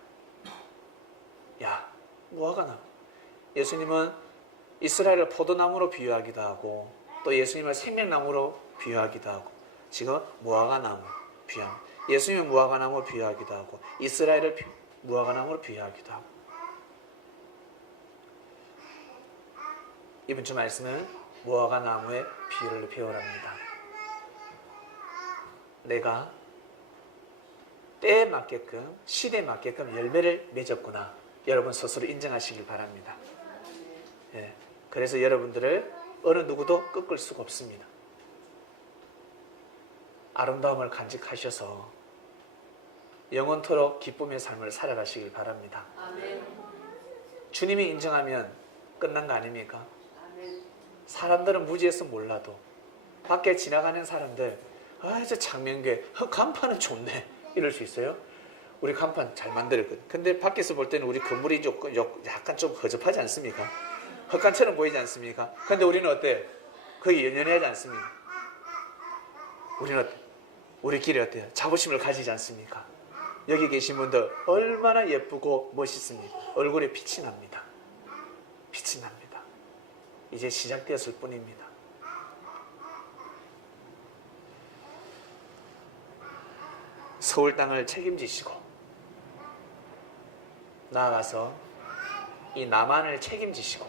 야, 무화과 나무. 예수님은 이스라엘을 포도나무로 비유하기도 하고 또 예수님을 생명나무로 비유하기도 하고 지금 무화과 나무 비유합니다. 예수님은 무화과 나무로 비유하기도 하고 이스라엘을 무화과 나무로 비유하기도 하고 이번 주 말씀은 무화과 나무의 비유를 배우랍니다. 내가 때에 맞게끔 시대에 맞게끔 열매를 맺었구나. 여러분 스스로 인정하시길 바랍니다. 예, 그래서 여러분들을 어느 누구도 꺾을 수가 없습니다. 아름다움을 간직하셔서 영원토록 기쁨의 삶을 살아가시길 바랍니다. 아멘. 주님이 인정하면 끝난 거 아닙니까? 아멘. 사람들은 무지해서 몰라도 밖에 지나가는 사람들 저 창명교회 간판은 좋네 이럴 수 있어요. 우리 간판 잘 만들었거든. 근데 밖에서 볼 때는 우리 건물이 약간 좀 허접하지 않습니까? 헛간처럼 보이지 않습니까? 근데 우리는 어때요? 거기 연연하지 않습니까? 우리는 어때요? 우리끼리 어때요? 자부심을 가지지 않습니까? 여기 계신 분들 얼마나 예쁘고 멋있습니까? 얼굴에 빛이 납니다. 빛이 납니다. 이제 시작되었을 뿐입니다. 서울 땅을 책임지시고 나아가서 이 남한을 책임지시고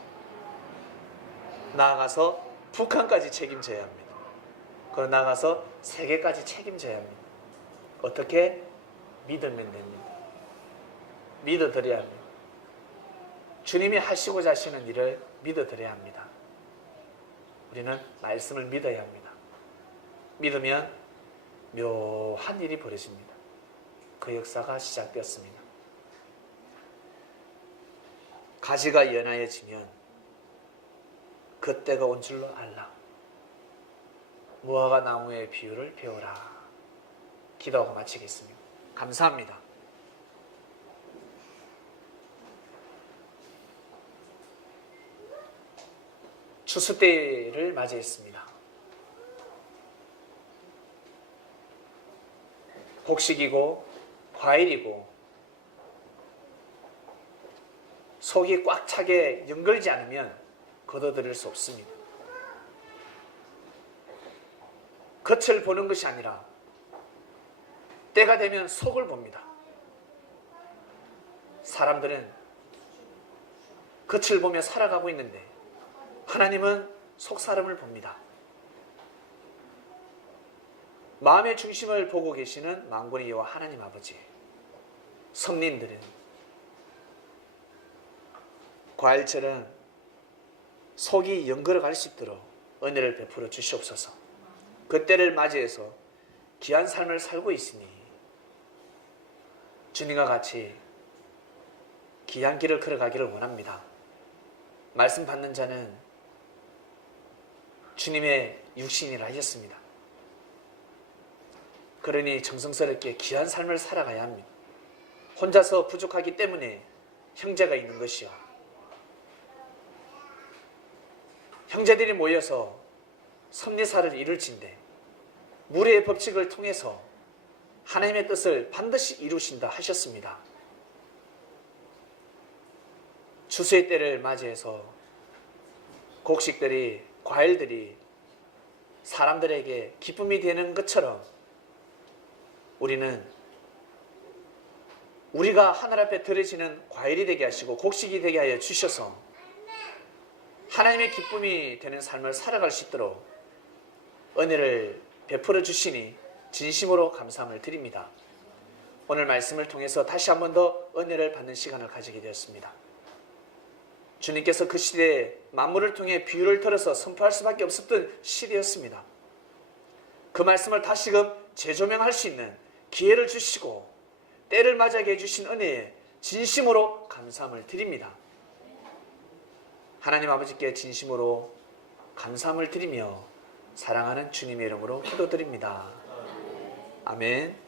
나아가서 북한까지 책임져야 합니다. 그리고 나아가서 세계까지 책임져야 합니다. 어떻게? 믿으면 됩니다. 믿어드려야 합니다. 주님이 하시고자 하시는 일을 믿어드려야 합니다. 우리는 말씀을 믿어야 합니다. 믿으면 묘한 일이 벌어집니다. 그 역사가 시작되었습니다. 가지가 연하여지면 그때가 온 줄로 알라. 무화과 나무의 비유를 배우라. 기도하고 마치겠습니다. 감사합니다. 추수 때를 맞이했습니다. 곡식이고 과일이고 속이 꽉 차게 연걸지 않으면 거둬들일 수 없습니다. 겉을 보는 것이 아니라 때가 되면 속을 봅니다. 사람들은 겉을 보며 살아가고 있는데 하나님은 속사람을 봅니다. 마음의 중심을 보고 계시는 만군의 여호와 하나님 아버지, 성린들은 과일처럼 속이 연걸어 갈 수 있도록 은혜를 베풀어 주시옵소서. 그때를 맞이해서 귀한 삶을 살고 있으니 주님과 같이 귀한 길을 걸어가기를 원합니다. 말씀 받는 자는 주님의 육신이라 하셨습니다. 그러니 정성스럽게 귀한 삶을 살아가야 합니다. 혼자서 부족하기 때문에 형제가 있는 것이요, 형제들이 모여서 섭리사를 이룰진대 무리의 법칙을 통해서 하나님의 뜻을 반드시 이루신다 하셨습니다. 추수의 때를 맞이해서 곡식들이, 과일들이 사람들에게 기쁨이 되는 것처럼 우리는 우리가 하늘 앞에 드려지는 과일이 되게 하시고 곡식이 되게 하여 주셔서 하나님의 기쁨이 되는 삶을 살아갈 수 있도록 은혜를 베풀어 주시니 진심으로 감사함을 드립니다. 오늘 말씀을 통해서 다시 한 번 더 은혜를 받는 시간을 가지게 되었습니다. 주님께서 그 시대에 만물을 통해 비유를 들어서 선포할 수밖에 없었던 시대였습니다. 그 말씀을 다시금 재조명할 수 있는 기회를 주시고 때를 맞이하게 해주신 은혜에 진심으로 감사함을 드립니다. 하나님 아버지께 진심으로 감사함을 드리며 사랑하는 주님의 이름으로 기도드립니다. 아멘.